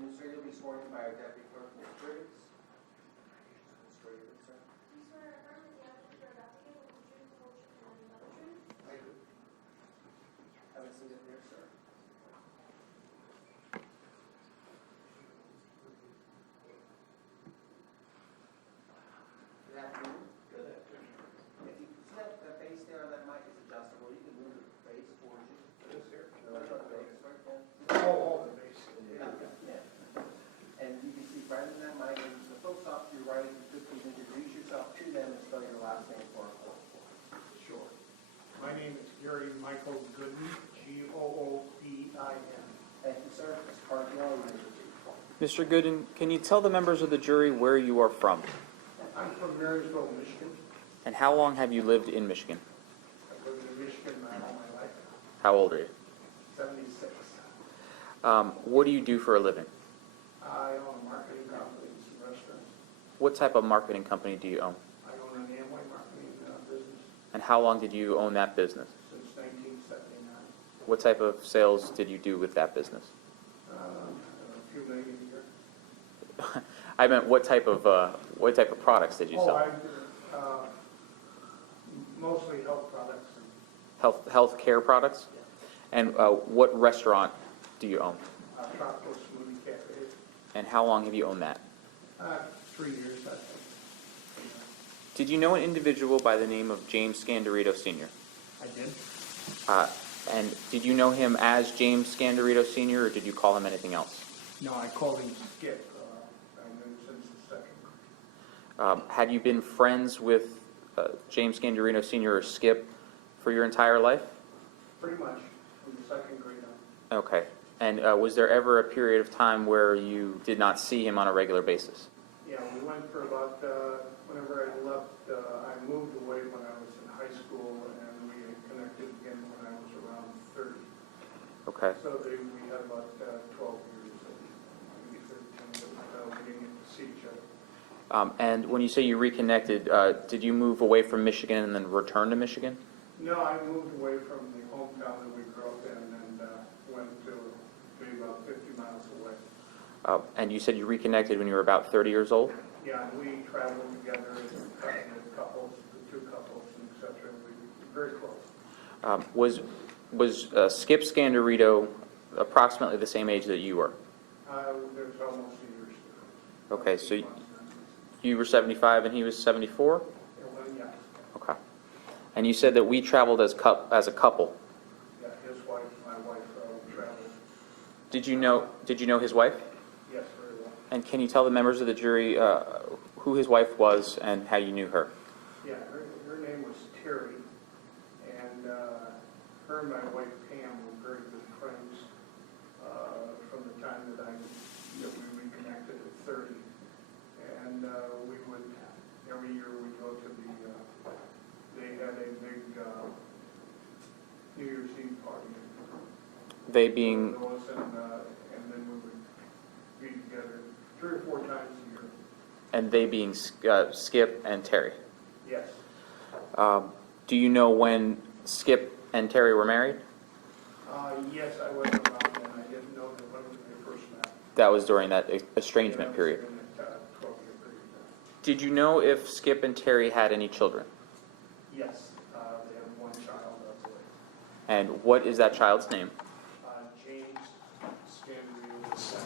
And sir, you'll be sworn in by our deputy clerk, Ms. Briggs. Swear you in, sir? Do you swear or affirm that the evidence you're about to give will be true, the whole truth, and nothing but the truth? I do. Have a seat up there, sir. Good afternoon. Good afternoon. If you see that face there on that mic is adjustable, you can move the face towards you. This here? No, the face right there. Oh, the base. Yeah. And you can see right in that mic, and the folks off to your right, if you could please introduce yourself to them and spell your last name for us. Sure. My name is Gary Michael Goodin, Goobin. Thank you, sir. Mr. Cardinal, you may proceed. Mr. Goodin, can you tell the members of the jury where you are from? I'm from Marysville, Michigan. And how long have you lived in Michigan? I've lived in Michigan all my life. How old are you? 76. What do you do for a living? I own a marketing company and some restaurants. What type of marketing company do you own? I own an Amway marketing business And how long did you own that business? since 1979. What type of sales did you do with that business? A few million a year. I meant what type of products did you sell? I mostly health products. Health care products? And what restaurant do you own? Tropical Smoothie Cafe. And how long have you owned that? 3 years, I think. Did you know an individual by the name of James Scandirito Sr.? I did. And did you know him as James Scandirito Sr., or did you call him anything else? No, I called him Skip. I knew him since the second grade. Had you been friends with James Scandirito Sr. or Skip for your entire life? Pretty much, from the second grade on. Okay. And was there ever a period of time where you did not see him on a regular basis? Yeah, we went for about, whenever I left, I moved away when I was in high school, and we connected again when I was around 30. Okay. So we had about 12 years, maybe 13, but we didn't get to see each other. And when you say you reconnected, did you move away from Michigan and then return to Michigan? No, I moved away from the hometown that we grew up in and went to maybe about 50 miles away. And you said you reconnected when you were about 30 years old? Yeah, and we traveled together as couples, the two couples, and et cetera. We were very close. Was Skip Scandirito approximately the same age that you were? There's almost a year's difference. Okay, so you were 75 and he was 74? Yeah. Okay. And you said that we traveled as a couple. Yeah, his wife, my wife, traveled. Did you know his wife? Yes, very well. And can you tell the members of the jury who his wife was and how you knew her? Yeah, her name was Terry, and her and my wife Pam were very good friends from the time that we reconnected at 30. And we would, every year we'd go to they had a big New Year's Eve party. They being... And then we would be together 3 or 4 times a year. And they being Skip and Terry. Yes. Do you know when Skip and Terry were married? Yes, I was around then. I didn't know that when they first met. That was during that estrangement period. In that 12-year period. Did you know if Skip and Terry had any children? Yes, they have one child, I believe. And what is that child's name? James Scandirito Sr.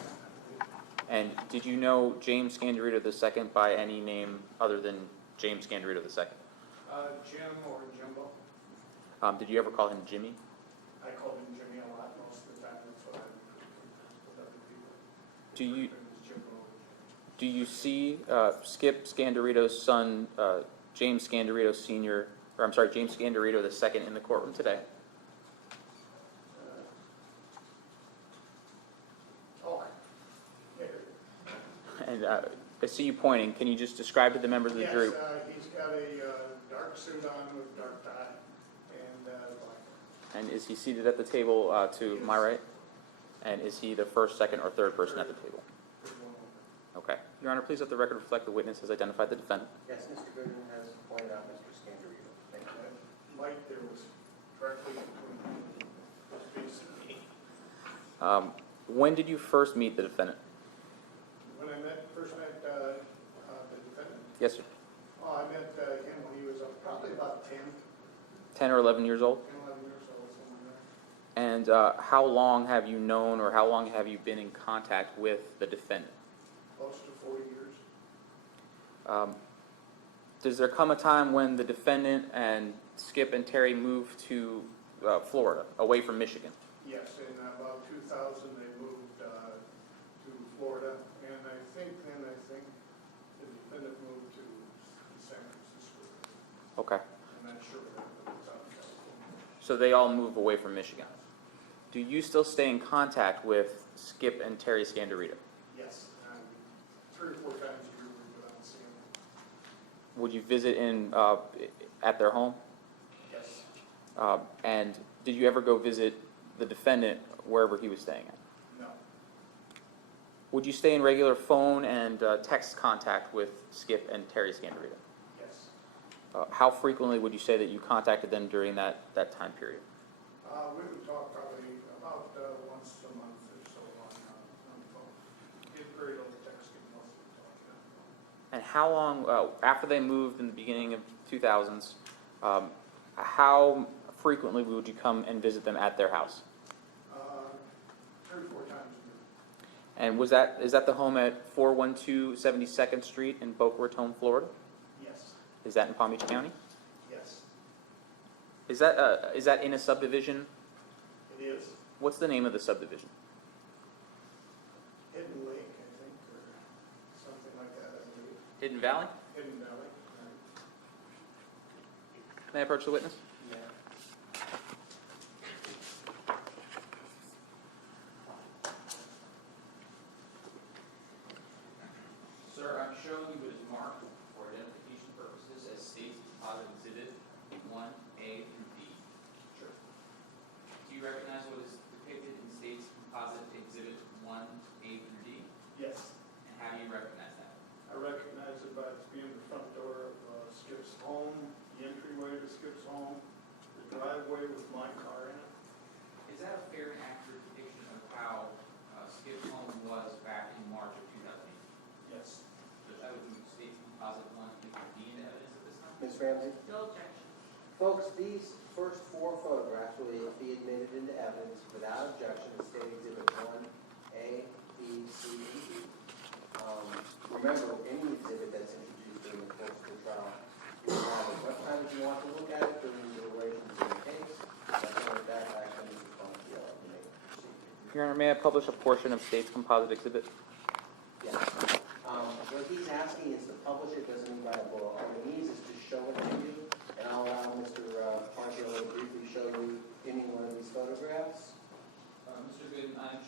And did you know James Scandirito II by any name other than James Scandirito II? Jim or Jimbo. Did you ever call him Jimmy? I called him Jimmy a lot most of the time. That's what I with other people. Do you His name is Jimbo. do you see Skip Scandirito's son, James Scandirito Sr., or I'm sorry, James Scandirito II in the courtroom today? And I see you pointing. Can you just describe to the members of the jury? Yes, he's got a dark suit on with dark tie and black. And is he seated at the table to my right? And is he the first, second, or third person at the table? Okay. Your Honor, please let the record reflect the witness has identified the defendant. Yes, Mr. Goodin has pointed out Mr. Scandirito. Thank you. That light there was directly between his face and me. When did you first meet the defendant? 10 or 11 years old? 10, 11 years old, somewhere there. And how long have you known or how long have you been in contact with the defendant? Close to 40 years. Does there come a time when the defendant and Skip and Terry moved to Florida, away from Michigan? Yes, in about 2000 they moved to Florida, and I think the defendant moved to San Francisco. Okay. I'm not sure where that was out in California. So they all move away from Michigan. Do you still stay in contact with Skip and Terry Scandirito? Yes, 3 or 4 times a year we go out and see them. Would you visit at their home? Yes. And did you ever go visit the defendant wherever he was staying at? No. Would you stay in regular phone and text contact with Skip and Terry Scandirito? Yes. How frequently would you say that you contacted them during that time period? We would talk probably about once a month or so on the phone. Did very little texting, mostly talking on the phone. And how long, after they moved in the beginning of 2000s, how frequently would you come and visit them at their house? 3 or 4 times a year. And is that the home at 412 72nd Street in Boca Raton, Florida? Yes. Is that in Palm Beach County? Yes. Is that in a subdivision? It is. What's the name of the subdivision? Hidden Lake, I think, or something like that, I believe. Hidden Valley? Hidden Valley. May I approach the witness? Yeah. Sir, I'm showing you what is marked for identification purposes as State's Composite Exhibit 1A through B. Sure. Do you recognize what is depicted in State's Composite Exhibit 1A through D? Yes. And how do you recognize that? I recognize it by it being the front door of Skip's home, the entryway to Skip's home, the driveway with my car in it. Is that a fair and accurate depiction of how Skip's home was back in March of 2008? Yes. Does that would be State's Composite 1 through D in evidence at this time? Ms. Ramsey? No objection. Folks, these first 4 photographs will be admitted into evidence without objection to State Exhibit 1A, B, C, and D. Remember, any exhibit that's introduced during the course of the trial, what time do you want to look at it during the duration of the case? That action is upon the procedure. Your Honor, may I publish a portion of State's Composite Exhibit? Yes. What he's asking is to publish it, doesn't mean by law. All he needs is to show it to you, and I'll allow Mr. Parkhill to briefly show you any one of these photographs. Mr. Goodin, I'm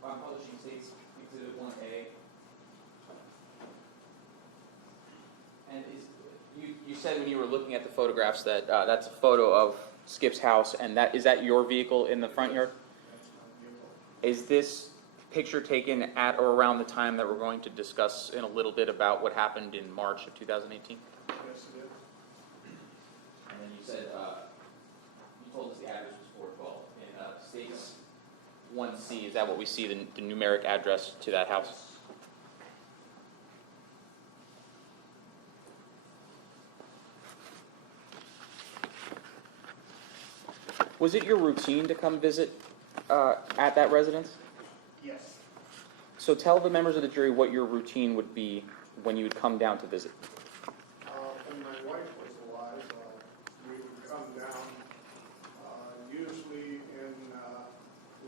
publishing State's Exhibit 1A. And you said when you were looking at the photographs that that's a photo of Skip's house, and is that your vehicle in the front yard? That's my vehicle. Is this picture taken at or around the time that we're going to discuss in a little bit about what happened in March of 2018? Yes, it is. And then you said, you told us the address was 412. In State's 1C, is that what we see, the numeric address to that house? Was it your routine to come visit at that residence? Yes. So tell the members of the jury what your routine would be when you would come down to visit. When my wife was alive, we would come down usually in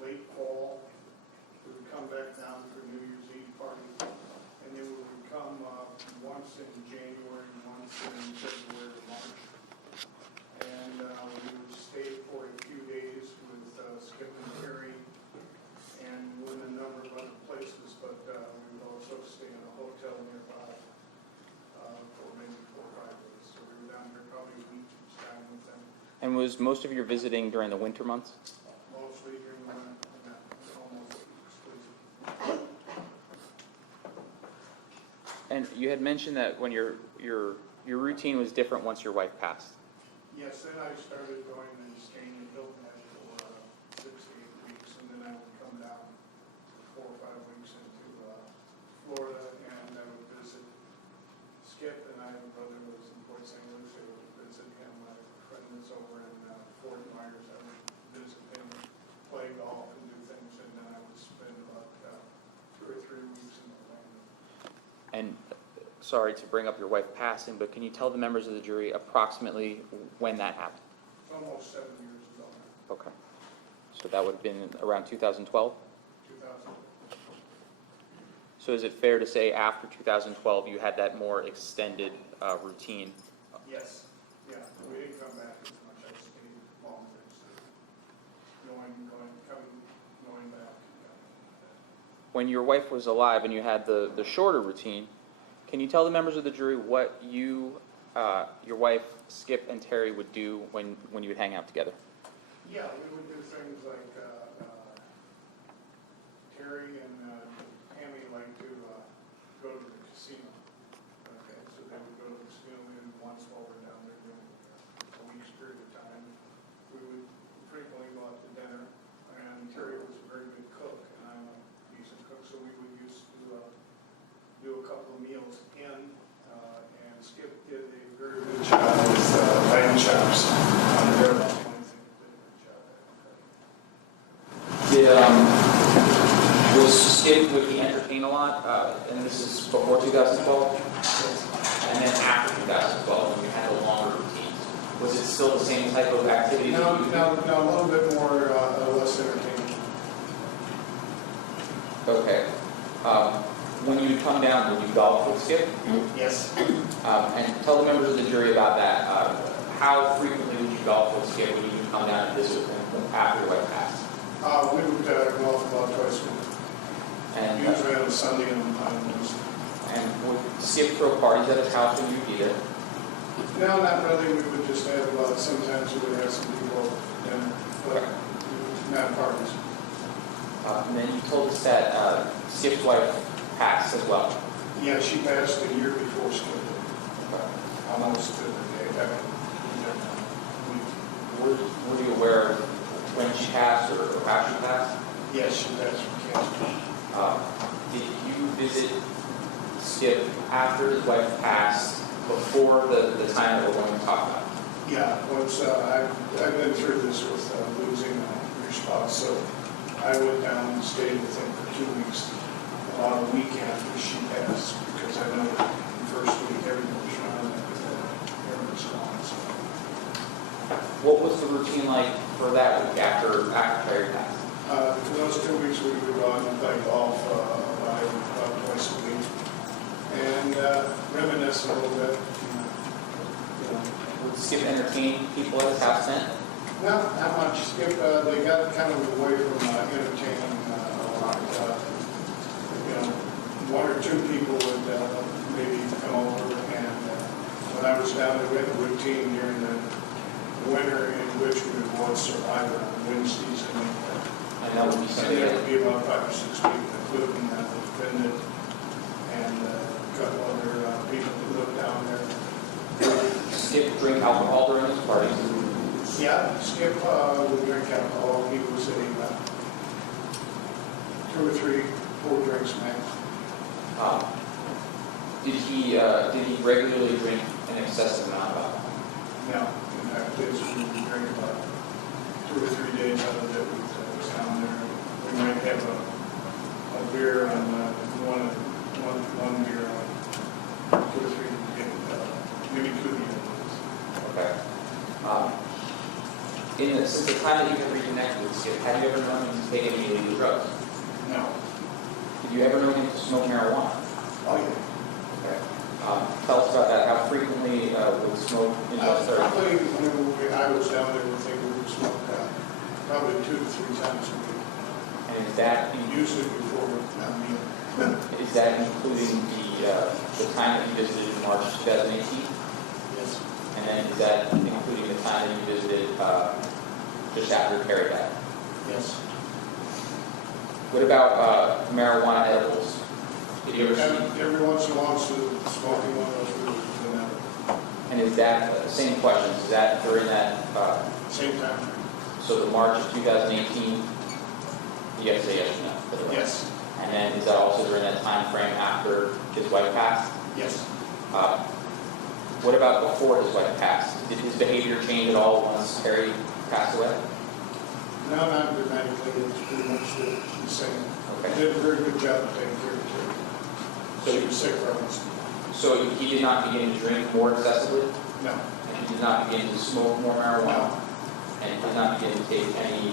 late fall. We would come back down for New Year's Eve party, and then we would come once in January, once in February or March. And we would stay for a few days with Skip and Terry, and with a number of other places, but we would also stay in a hotel nearby for maybe 4 or 5 days. So we were down here probably a week each time with them, And was most of your visiting during the winter months? mostly during the winter, and that was almost exclusive. And you had mentioned that when your routine was different once your wife passed. Yes, then I started going and staying in Hilton Head for 6 to 8 weeks, and then I would come down 4 or 5 weeks into Florida, and I would visit Skip, and I have a brother who lives in Port St. Lucie. I would visit him. My friend is over sorry to bring up your wife passing, but can you tell the members of the jury approximately when that happened? Almost 7 years ago now, Okay. So that would have been around 2012? 2000. So is it fair to say after 2012 you had that more extended routine? Yes, yeah, we didn't come back as much, I stayed longer, so going back. When your wife was alive and you had the shorter routine, can you tell the members of the jury what you, your wife, Skip, and Terry would do when you would hang out together? Yeah, we would do things like, Terry and Tammy like to go to the casino. Okay, so they would go to the casino once while we're down there doing a week's period of time. We would frequently go out to dinner, and Terry was a very good cook, and I'm a decent cook, so we would used to do a couple of meals in, and Skip did a very good job with lamb chops on the grill. Was Skip, would he entertain a lot, and this is before 2012? And then after 2012, when you had the longer routines, was it still the same type of activity? No, a little bit more, less entertaining. Okay. When you would come down, would you golf with Skip? Yes. And tell the members of the jury about that. How frequently would you golf with Skip when you would come down and visit with him after your wife passed? We would golf about twice a week. And, Usually on Sunday and on Wednesday. and would Skip throw parties at his house when you'd be there? No, not really. We would just have, sometimes we would have some people over dinner, but not parties. And then you told us that Skip's wife passed as well. Yeah, she passed a year before Skip did. Almost to the day. Were you aware of when she passed or how she passed? Yes, she passed from cancer. Did you visit Skip after his wife passed, before the time that we're going to talk about? Yeah, once, I've been through this with losing your spouse, so I went down and stayed with him for 2 weeks, about a week after she passed, because I know the first week everything was fine, everything was gone, so. What was the routine like for that week after Terry passed? For those 2 weeks, we would go out and play golf about twice a week, and reminisce a little bit. Would Skip entertain people at his house then? No, not much. Skip, they got kind of away from entertaining a lot. One or two people would maybe come over, and when I was down there, we had a routine during the winter in which we would watch Survivor on Wednesdays, and that would be Sunday. there would be about 5 or 6 people, including the defendant and a couple other people who lived down there. Skip drink alcohol during his parties? Yeah, Skip would drink alcohol. He was a 2 or 3, 4 drinks max. Did he regularly drink an excessive amount of alcohol? No, in fact, we would drink about 2 or 3 days out of it. We was down there. We might have a beer on one beer on 2 or 3 maybe 2 beers. Okay. Since the time that you have reconnected with Skip, have you ever known him to take any illegal drugs? No. Did you ever know him to smoke marijuana? Oh, yeah. Okay. Tell us about that. How frequently would smoke in those 30? Probably when I was down there, we think we would smoke probably 2 to 3 times a week. And is that Usually before a meal. is that including the time that you visited in March 2018? Yes. And then is that including the time that you visited just after Terry died? Yes. What about marijuana edibles? Did you ever see? Every once in a while, smoking one of those we would do that. And is that, same question, is that during that, Same time. so the March of 2018, you have to say yes or no? for the right. Yes. And then is that also during that time frame after his wife passed? Yes. What about before his wife passed? Did his behavior change at all once Terry passed away? No, not dramatically. It's pretty much the same. Okay. He did a very good job of taking care of Terry. So She was sick for almost So he did not begin to drink more excessively, No, and he did not begin to smoke more marijuana, and he did not begin to take any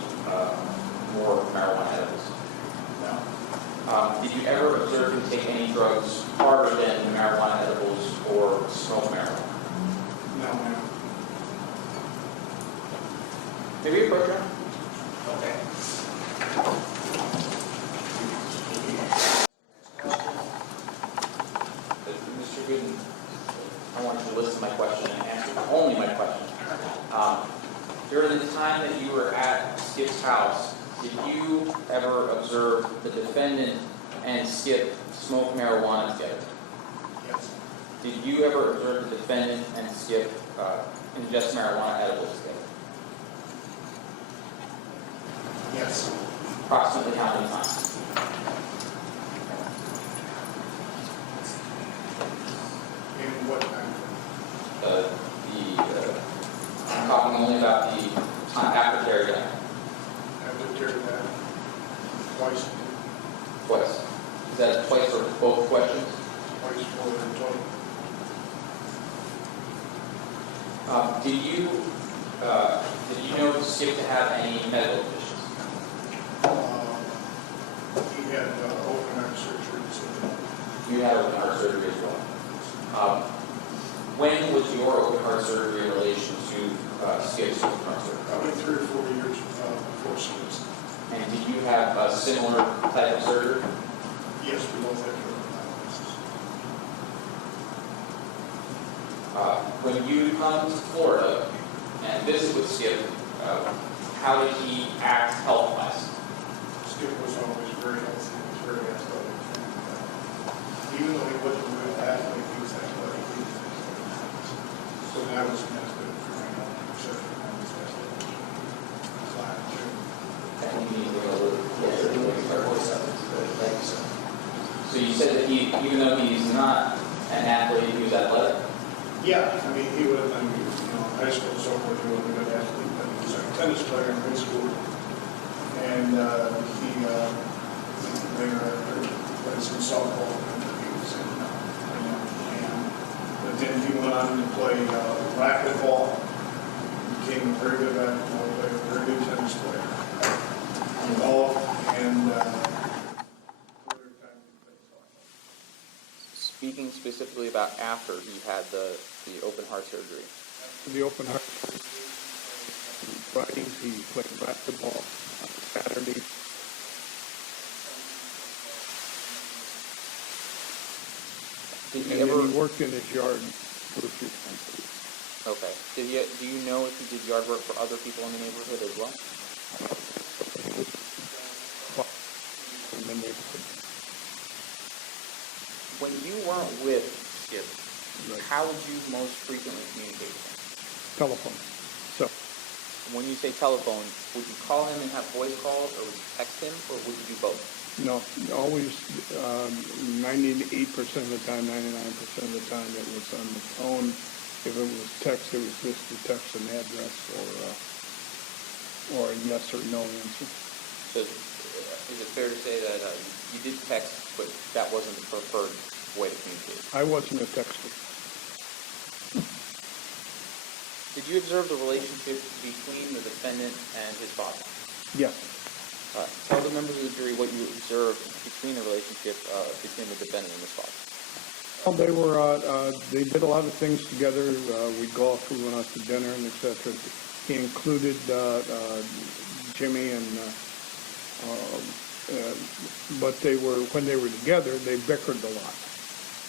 more marijuana edibles. no, Did you ever observe him take any drugs harder than the marijuana edibles or smoke marijuana? no, ma'am. Maybe approach him. Okay. Mr. Goodin, I want you to listen to my question and answer only my question. During the time that you were at Skip's house, did you ever observe the defendant and Skip smoke marijuana together? Yes, Did you ever observe the defendant and Skip ingest marijuana edibles together? yes. Approximately how many times? In what time? I'm talking only about the time after Terry died. After Terry died? Twice, Twice. Is that twice for both questions? twice for the total. Did you know Skip to have any medical conditions? He had open heart surgery, so You had open heart surgery as well. When was your open heart surgery in relation to Skip's open heart surgery? probably 3 or 4 years before she was. And did you have a similar type of surgery? Yes, we both had her dialysis. When you come to Florida and visit with Skip, how did he act health-wise? Skip was always very healthy, he was very athletic. And, even though he wasn't a real athlete, he was athletic. So that was good for him, except for when he was athletic. Flat, too. And he, so you said that he, even though he's not an athlete, he was athletic? Yeah, I mean, he would have been, high school, so forth, he was a good athlete, but he was a tennis player in high school. And they played some softball, and he was in, but then he went on to play racquetball, became a very good racquetball player, a very good tennis player, golf, and further time he played softball. Speaking specifically about after he had the open heart surgery. The open heart Fridays he played basketball. On Saturday Did he and ever? then he worked in his yard for a few times. Okay. Did he? Do you know if he did yard work for other people in the neighborhood as well? In the neighborhood. When you weren't with Skip, Right. how would you most frequently communicate with him? Telephone. So When you say telephone, would you call him and have voice calls, or would you text him, or would you do both? no, always 98% of the time, 99% of the time it was on the phone. If it was text, it was just to text an address or a yes or no answer. So, is it fair to say that you did text, but that wasn't the preferred way to communicate? I wasn't a texter. Did you observe the relationship between the defendant and his father? Yes. Tell the members of the jury what you observed between the relationship between the defendant and his father. Well, they did a lot of things together. We golfed, we went out to dinner, and etc. He included Jimmy, and but when they were together, they bickered a lot.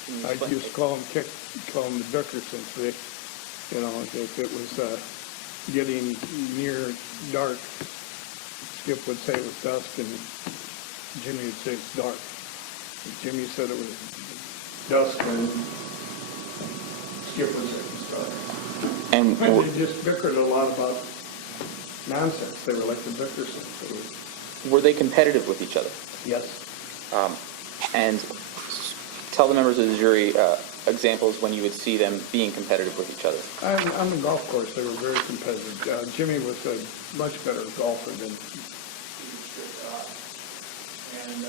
Can you I explain- used to call them the Bickersons. If it was getting near dark, Skip would say it was dusk, and Jimmy would say it's dark. And Jimmy said it was dusk, and Skip would say it was dark. And And they just bickered a lot about nonsense. They were like the Bickersons. were they competitive with each other? Yes. And tell the members of the jury examples when you would see them being competitive with each other. On the golf course, they were very competitive. Jimmy was a much better golfer than And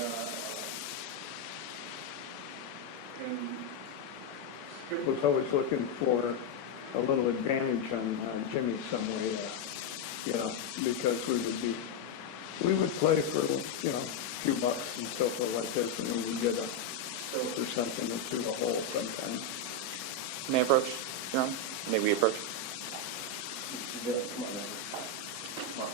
Skip was always looking for a little advantage on Jimmy some way, because we would play for, a few bucks and so forth like this, and we would get a soap or something through the hole sometimes. May I approach, Your Honor? May we approach? Yeah, come on, come on.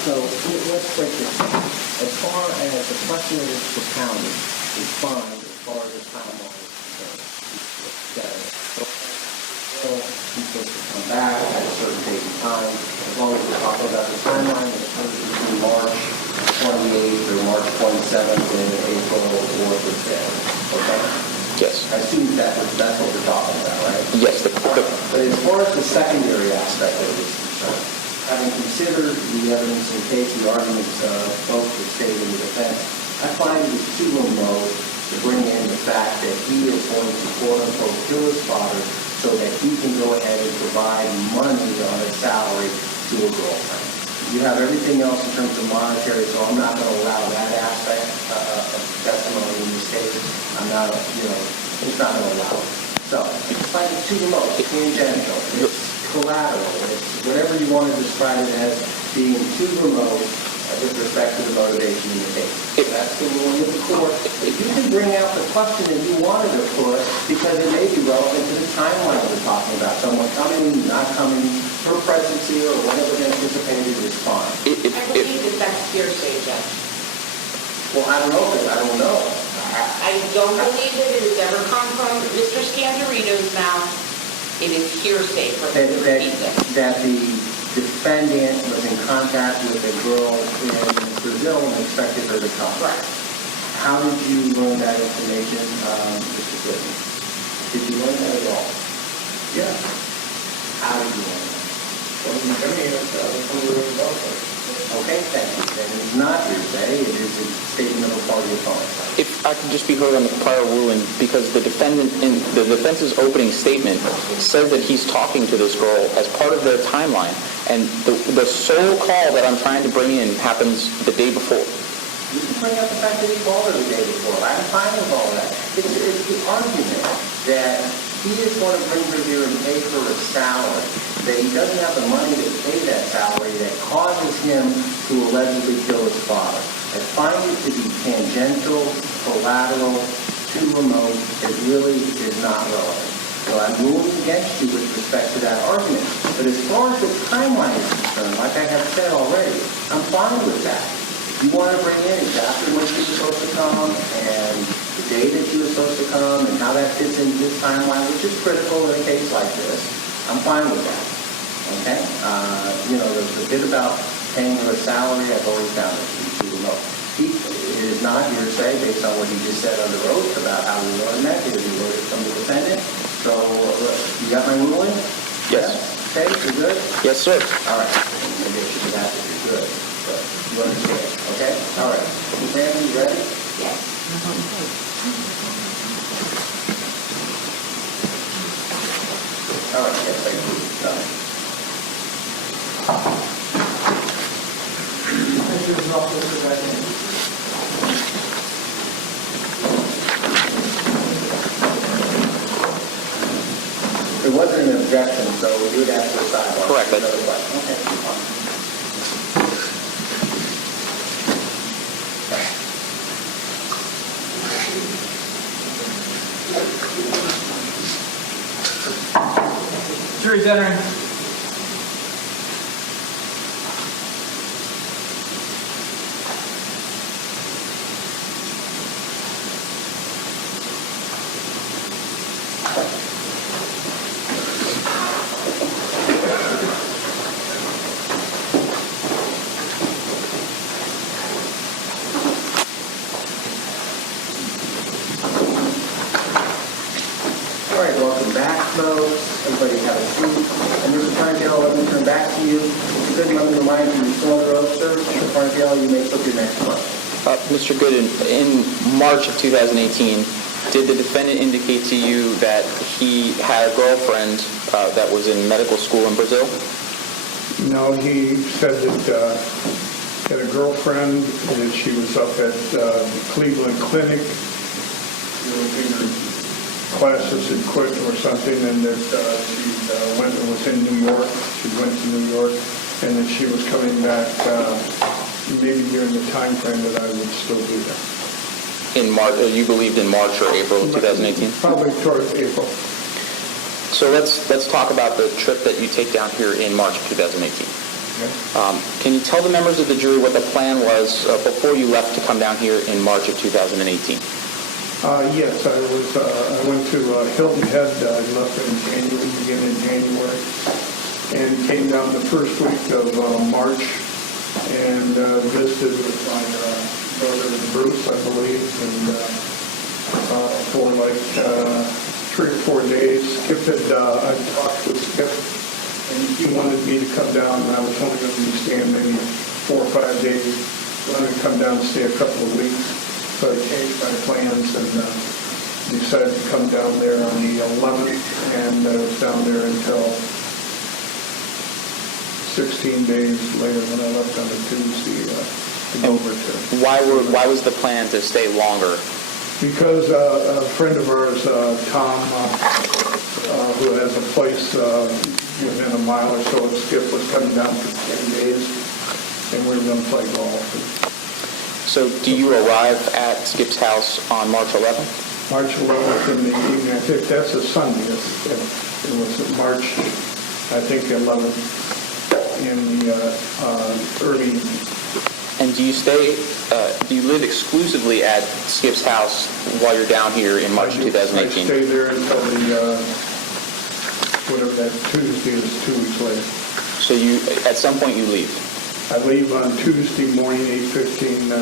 So let's break this down. As far as the question that is propounded is fine as far as the timeline is concerned. So he's supposed to come back at a certain date and time. As long as we're talking about the timeline, it's between March 28th or March 27th and April 4th or 5th. Okay? Yes. I assume that's what we're talking about, right? Yes, But as far as the secondary aspect of it is concerned, having considered the evidence in case, the arguments of both the state and the defense, I find it is too remote to bring in the fact that he is going to quote-unquote kill his father so that he can go ahead and provide money on his salary to a girlfriend. You have everything else in terms of monetary, so I'm not going to allow that aspect of testimony in this case. I'm not, it's not going to allow it. So, I find it too remote, it's tangential, it's collateral, it's whatever you want to describe it as being too remote with respect to the motivation in the case. That's the ruling of the court. If you can bring out the question that you wanted to put, because it may be relevant to the timeline we're talking about, someone coming, not coming, her presence here, or whatever they anticipated is fine. I believe that that's hearsay, Judge. Well, I don't know, because I don't know. I don't believe that it has ever come from Mr. Scandirito's mouth. It is hearsay for him to repeat this. That the defendant was in contact with a girl in Brazil and expected her to come. Correct. How did you learn that information, Mr. Goodin? Did you learn that at all? Yeah. How did you learn that? Well, Jimmy is from the welfare. Okay, thank you. Then it's not hearsay, it is a statement of a party opponent. If I could just be heard on the prior ruling, because the defendant, in the defense's opening statement, says that he's talking to this girl as part of their timeline, and the sole call that I'm trying to bring in happens the day before. You can bring up the fact that he called her the day before. I'm fine with all that. It's the argument that he is going to bring her here and pay her a salary, that he doesn't have the money to pay that salary, that causes him to allegedly kill his father. I find it to be tangential, collateral, too remote. It really is not relevant. So I'm ruling against you with respect to that argument. But as far as the timeline is concerned, like I have said already, I'm fine with that. If you want to bring in exactly when she was supposed to come and the day that she was supposed to come and how that fits into this timeline, which is critical in a case like this, I'm fine with that. Okay? The bit about paying her a salary, I've always found it to be too remote. It is not hearsay based on what he just said under oath about how we learned that, because we learned it from the defendant. So, you got my ruling? Yes. Okay, you're good? Yes, sir. All right. Maybe I should have asked if you're good, but you understand, okay? All right. Ms. Ramsey, you ready? Yes. All right, yes, thank you. It wasn't an objection, so we would ask for a sidebar. Correct. Another question. Okay, fine. Jury's entering. folks. Everybody have a seat. And Mr. Farnfield, let me turn back to you. If you could, let me remind you, you're still under oath, sir. Mr. Farnfield, you may put your next question. Mr. Goodin, in March of 2018, did the defendant indicate to you that he had a girlfriend that was in medical school in Brazil? No, he said that he had a girlfriend, and that she was up at the Cleveland Clinic, doing her classes had quit or something, and that she was in New York. She went to New York, and that she was coming back maybe during the time frame that I would still be there. In March, you believed in March or April of 2018? Probably towards April. So let's talk about the trip that you take down here in March of 2018. Okay. Can you tell the members of the jury what the plan was before you left to come down here in March of 2018? Yes, I went to Hilton Head. I left in January, beginning of January, and came down the first week of March and visited with my brother Bruce, I believe, and for like 3 or 4 days. Skip had, I talked with Skip, and he wanted me to come down, and I was only going to be staying maybe 4 or 5 days. I wanted to come down and stay a couple of weeks. So I changed my plans and decided to come down there on the 11th, and I was down there until 16 days later when I left on a Tuesday to go over to. Why was the plan to stay longer? Because a friend of ours, Tom, who has a place within a mile or so of Skip, was coming down for 10 days, and we were going to play golf. So do you arrive at Skip's house on March 11th? March 11th in the evening, I think that's a Sunday. It was March, I think, 11th in the early evening. And do you stay, do you live exclusively at Skip's house while you're down here in March 2018? I stay there until the, whatever that Tuesday is, 2 weeks later. So you, at some point you leave? I leave on Tuesday morning, 8:15, I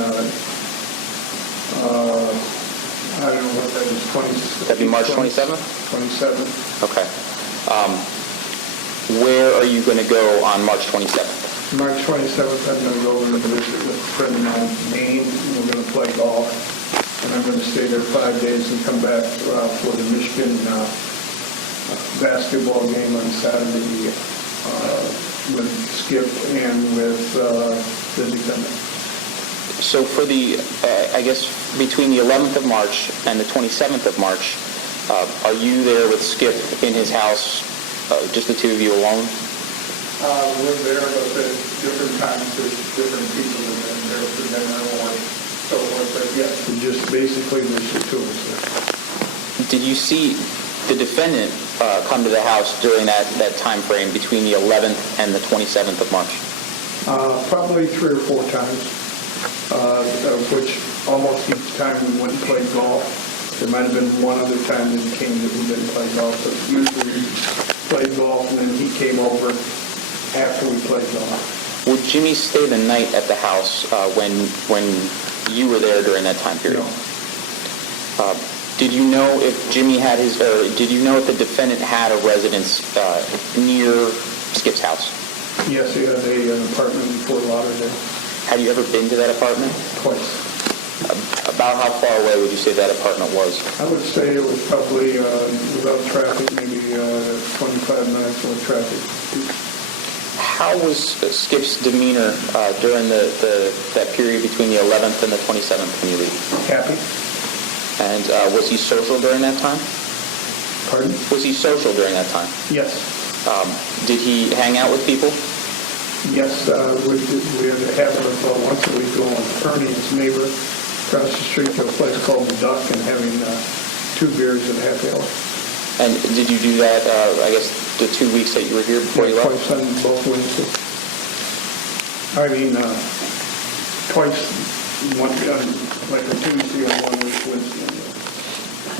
don't know what that is, 20... That'd be March 27th? 27th. Okay. Where are you going to go on March 27th? March 27th, I'm going to go over and visit with a friend of mine, Maine, and we're going to play golf. And I'm going to stay there 5 days and come back for the Michigan basketball game on Saturday with Skip and with the defendant. So for the, I guess, between the 11th of March and the 27th of March, are you there with Skip in his house, just the two of you alone? We're there, but at different times, there's different people that are there for dinner or so forth. But yes, just basically there's the two of us there. Did you see the defendant come to the house during that time frame between the 11th and the 27th of March? Probably 3 or 4 times, which almost each time we went and played golf. There might have been one other time that he came that we didn't play golf, but usually we played golf and then he came over after we played golf. Would Jimmy stay the night at the house when you were there during that time period? No. Did you know if Jimmy had his, or did you know if the defendant had a residence near Skip's house? Yes, he had an apartment in Fort Lauderdale. Have you ever been to that apartment? Twice. About how far away would you say that apartment was? I would say it was probably, without traffic, maybe 25 minutes with traffic. How was Skip's demeanor during that period between the 11th and the 27th when you leave? Happy. And was he social during that time? Pardon? Was he social during that time? Yes. Did he hang out with people? Yes, we had a habit of once a week going with Ernie, his neighbor, across the street to a place called the Duck and having 2 beers at happy hour. And did you do that, I guess, the 2 weeks that you were here before you left? Twice on both Wednesdays. I mean, twice, one on like a Tuesday and one week Wednesday.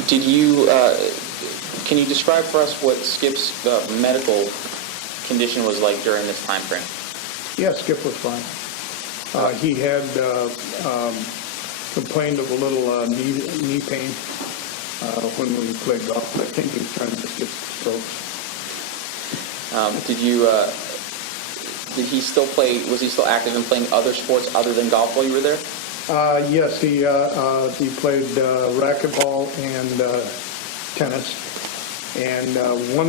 Did you, can you describe for us what Skip's medical condition was like during this time frame? Yeah, Skip was fine. He had complained of a little knee pain when we played golf. I think he was trying to get strokes. Did he still play, was he still active in playing other sports other than golf while you were there? Yes, he played racquetball and tennis. And one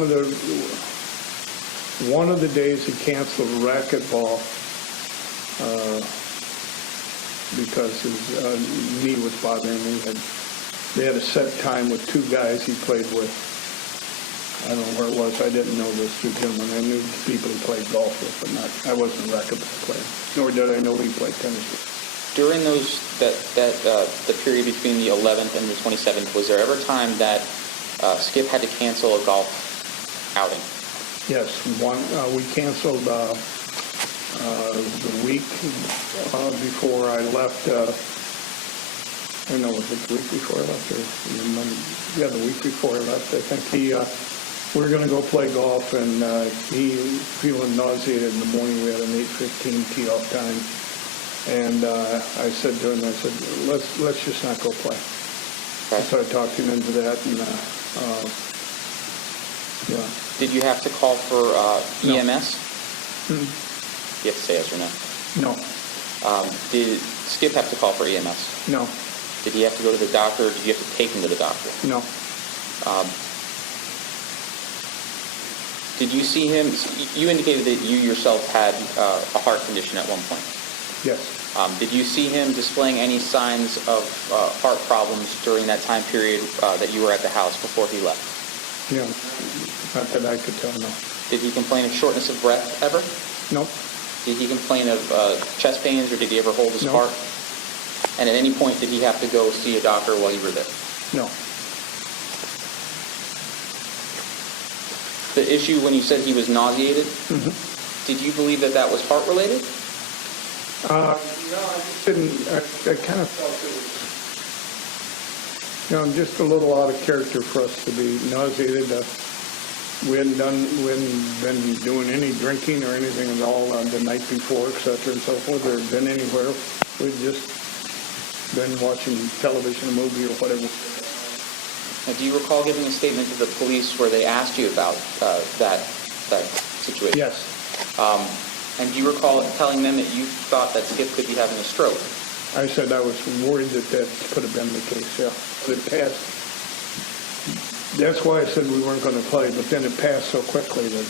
of the days he canceled racquetball because his knee was bothering him. They had a set time with two guys he played with. I don't know where it was. I didn't know those two gentlemen. I knew people he played golf with, but I wasn't a racquetball player. Nor did I know he played tennis with. During the period between the 11th and the 27th, was there ever a time that Skip had to cancel a golf outing? Yes, we canceled the week before I left. I don't know, was it the week before I left? Yeah, the week before I left. I think we were going to go play golf, and he feeling nauseated in the morning. We had an 8:15 tee-off time. And I said to him, let's just not go play. Okay. So I talked him into that, and yeah. Did you have to call for No. EMS? Mm. You have to say yes or no. No, Did Skip have to call for EMS? no, Did he have to go to the doctor, or did you have to take him to the doctor? no. Did you see him, you indicated that you yourself had a heart condition at one point. Yes, Did you see him displaying any signs of heart problems during that time period that you were at the house before he left? no, not that I could tell, no. Did he complain of shortness of breath ever? No, Did he complain of chest pains, or did he ever hold his No. heart? And at any point, did he have to go see a doctor while you were there? no. The issue when you said he was nauseated, Mhm. did you believe that that was heart-related? No, I just didn't, I kind of felt it was, just a little out of character for us to be nauseated. We hadn't been doing any drinking or anything at all the night before, et cetera, and so forth, or been anywhere. We'd just been watching television, a movie, or whatever. Now, do you recall giving a statement to the police where they asked you about that situation? Yes, And do you recall telling them that you thought that Skip could be having a stroke? I said I was worried that could have been the case, yeah. But it passed. That's why I said we weren't going to play, but then it passed so quickly that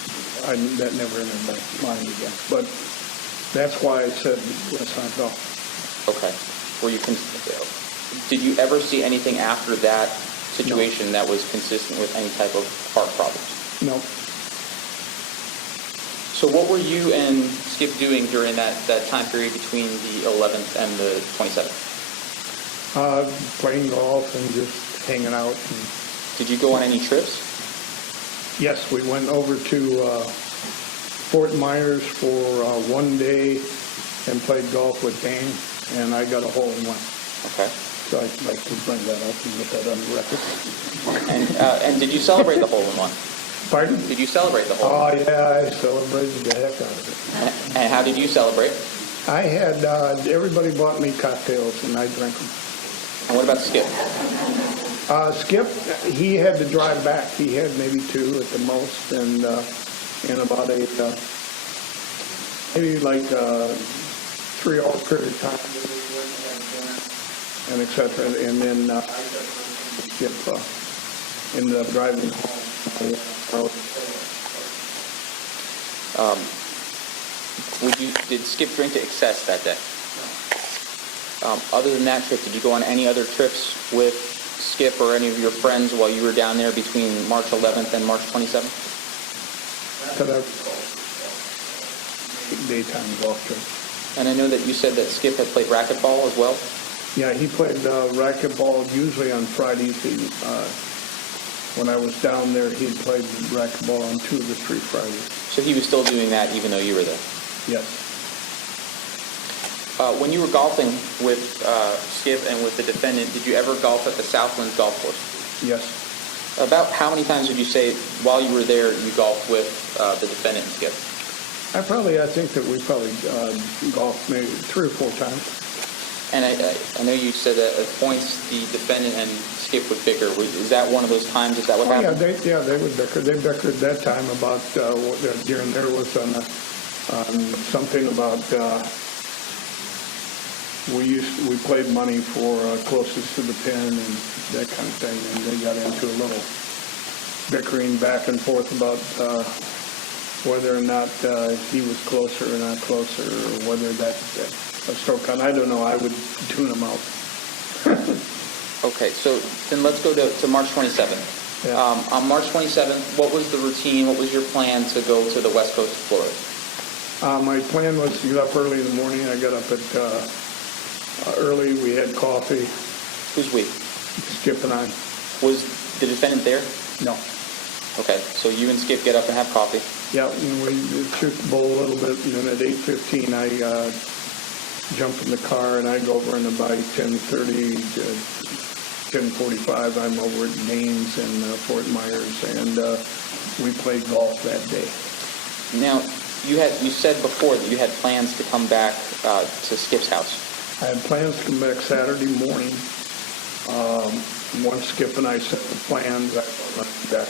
that never entered my mind again. But that's why I said let's not go. Okay. Did you ever see anything after that situation that was consistent with any type of heart problems? No, So what were you and Skip doing during that time period between the 11th and the 27th? playing golf and just hanging out. And Did you go on any trips? yes, we went over to Fort Myers for one day and played golf with Dane, and I got a hole in one. Okay. So I'd like to bring that up and get that on the record. And did you celebrate the hole-in-one? Pardon? Did you celebrate the hole? Oh, yeah, I celebrated the heck out of it. And how did you celebrate? I had, everybody bought me cocktails, and I drank them. And what about Skip? Skip, he had to drive back. He had maybe two at the most, and in about maybe like 3 hour period of time, and et cetera. And then Skip ended up driving home. Did Skip drink to excess that day? Other than that trip, did you go on any other trips with Skip or any of your friends while you were down there between March 11th and March 27th? Daytime golf trip. And I know that you said that Skip had played racquetball as well. Yeah, he played racquetball usually on Fridays. When I was down there, he played racquetball on 2 of the 3 Fridays. So he was still doing that even though you were there? Yes. When you were golfing with Skip and with the defendant, did you ever golf at the Southlands golf course? Yes. About how many times would you say while you were there you golfed with the defendant and Skip? I think that we probably golfed maybe 3 or 4 times. And I know you said that at points the defendant and Skip would bicker. Is that one of those times? Is that what Oh, happened? yeah, they would bicker. They bickered that time about, here and there was on something about, we played money for closest to the pin and that kind of thing, and they got into a little bickering back and forth about whether or not he was closer or not closer, or whether that a stroke count. I don't know. I would tune him out. Okay, so then let's go to March 27th. Yeah. On March 27th, what was the routine? What was your plan to go to the west coast of Florida? My plan was to get up early in the morning. I got up at early. We had coffee. Who's we? Skip and I. Was the defendant there? No. Okay, so you and Skip get up and have coffee. Yeah, and we shoot the bull a little bit, and then at 8:15 I jump in the car and I go over, and by 10:30 to 10:45 I'm over at Gaines and Fort Myers, and we played golf that day. Now, you said before that you had plans to come back to Skip's house. I had plans to come back Saturday morning. Once Skip and I set the plans, I thought I'd be back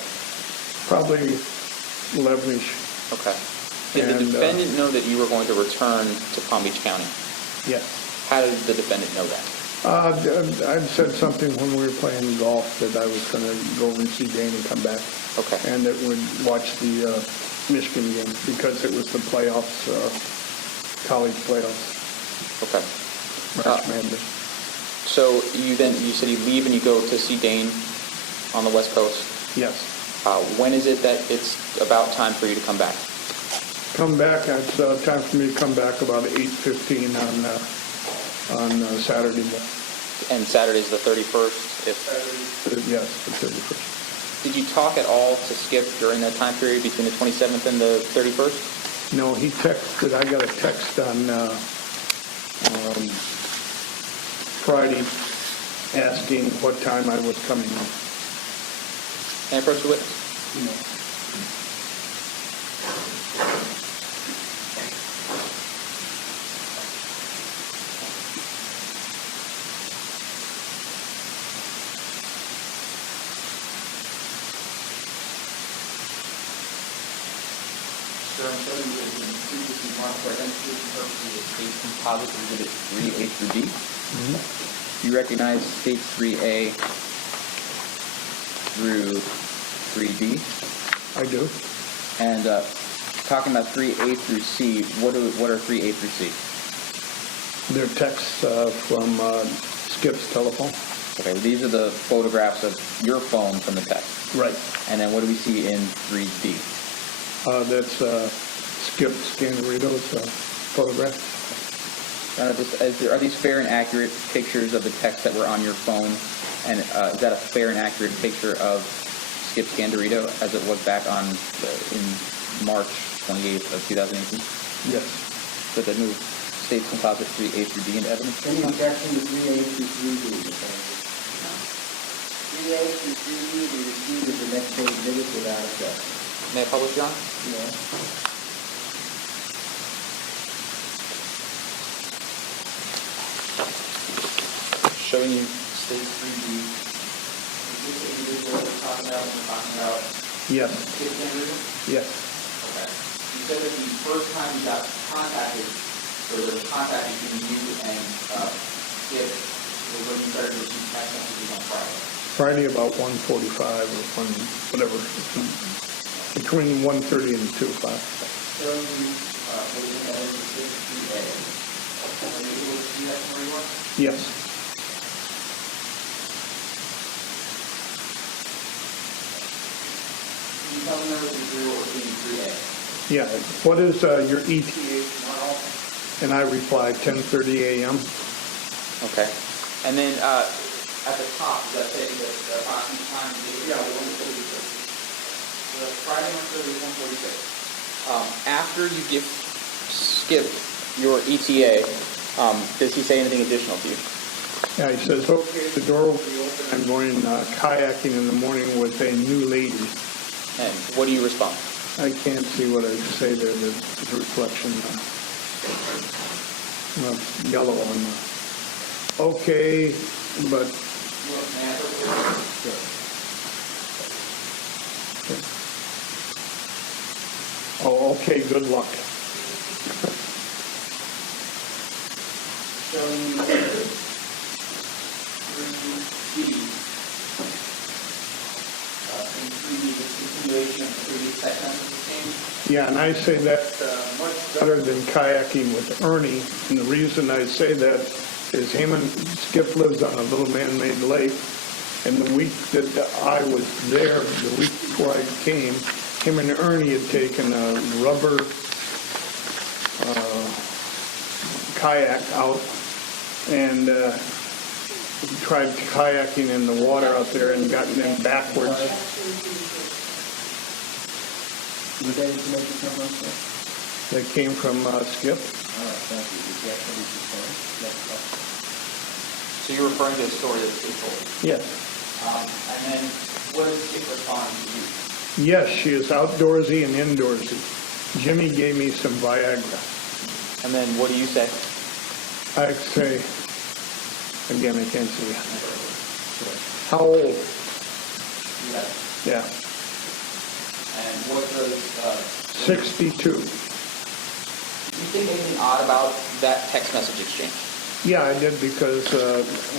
probably 11-ish. Okay. Did the defendant know that you were going to return to Palm Beach County? Yes. How did the defendant know that? I'd said something when we were playing golf that I was going to go over and see Dane and come back. Okay. And that would watch the Michigan game because it was the playoffs, college playoffs. Okay. March Madness. So you said you leave and you go to see Dane on the West Coast. Yes. When is it that it's about time for you to come back? Come back. It's time for me to come back about 8:15 on Saturday morning. And Saturday's the 31st. Yes, the 31st. Did you talk at all to Skip during that time period between the 27th and the 31st? No, he texted. I got a text on Friday asking what time I was coming home. And approach the witness. No. Sir, I'm showing you that the previously marked for identification purposes of state composite exhibit 3A through D. Do you recognize states 3A through 3D? I do. And talking about 3A through C, what are 3A through C? They're texts from Skip's telephone. Okay, well, these are the photographs of your phone from the text. Right. And then what do we see in 3D? That's Skip Scandirito's photograph. Are these fair and accurate pictures of the text that were on your phone? And is that a fair and accurate picture of Skip Scandirito as it was back in March 28th of 2018? Yes. So that move states composite 3A through D into evidence? Any objection to 3A through 3B? 3A through 3B be received as the next day exhibit without objection. May I publish, John? Yeah. Showing you state 3D. Is this the individual we're talking about when we're talking about Yes. Skip Scandirito? Yes. Okay. You said that the first time you got contacted, or there was contact between you and Skip, was when you started to receive text messages on Friday. Friday about 1:45 or whatever. Between 1:30 and 2 o'clock. Showing you what is in evidence of 6-3A. Are you able to see that from where you are? Yes. Can you tell the members of the jury what was in 3A? Yeah. What is your ETA tomorrow? And I replied 10:30 a.m. Okay. And then at the top, does that say that the approximate time? Yeah, 1:46. So that's Friday, 1:46. After you give Skip your ETA, does he say anything additional to you? Yeah, he says, okay, the door will be open. I'm going kayaking in the morning with a new lady. And what do you respond? I can't see what I say there. The reflection, yellow on the okay, but oh, okay, good luck. Showing 3B. And 3B, the continuation of the previous text message exchange. Yeah, and I say that much better than kayaking with Ernie. And the reason I say that is him and Skip lives on a little man-made lake. And the week that I was there, the week before I came, him and Ernie had taken a rubber kayak out and tried kayaking in the water out there and gotten them backwards. What day did you make this number, sir? They came from Skip. All right, thank you. Did you actually use the story? Yes, yes. So you're referring to a story that was told. Yes. And then what does Skip respond to you? Yes, she is outdoorsy and indoorsy. Jimmy gave me some Viagra. And then what do you say? I say, again, I can't see. How old? Yes. Yeah, And what does, 62. do you think anything odd about that text message exchange? Yeah, I did because,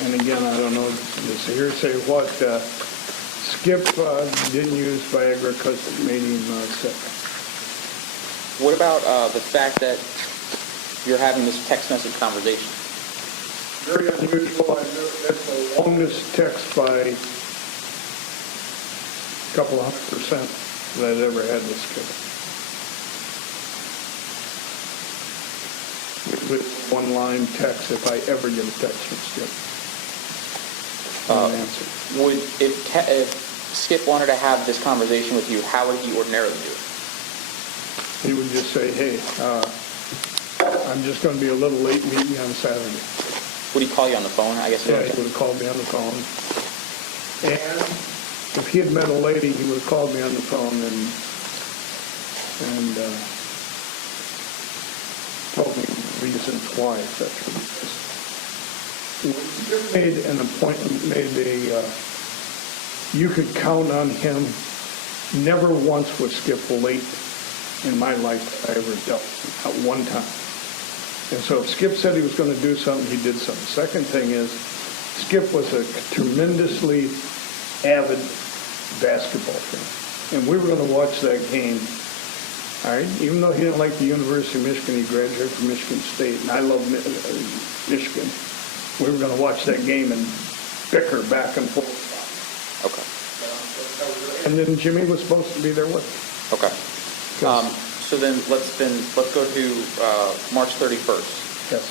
and again, I don't know, this hearsay what, Skip didn't use Viagra because it made him sick. What about the fact that you're having this text message conversation? Very unusual. That's the longest text by a couple of 100% that I'd ever had with Skip. With one-line text, if I ever get a text from Skip. An answer. If Skip wanted to have this conversation with you, how would he ordinarily do it? He would just say, hey, I'm just going to be a little late, meet me on Saturday. Would he call you on the phone? I guess. Yeah, he would have called me on the phone. And if he had met a lady, he would have called me on the phone and told me reasons why, etc. When Skip made an appointment, you could count on him. Never once was Skip late in my life I ever dealt with, at one time. And so if Skip said he was going to do something, he did something. Second thing is, Skip was a tremendously avid basketball fan. And we were going to watch that game, all right? Even though he didn't like the University of Michigan, he graduated from Michigan State, and I love Michigan. We were going to watch that game and bicker back and forth. Okay. And then Jimmy was supposed to be there with him. Okay. So then let's go to March 31st. Yes.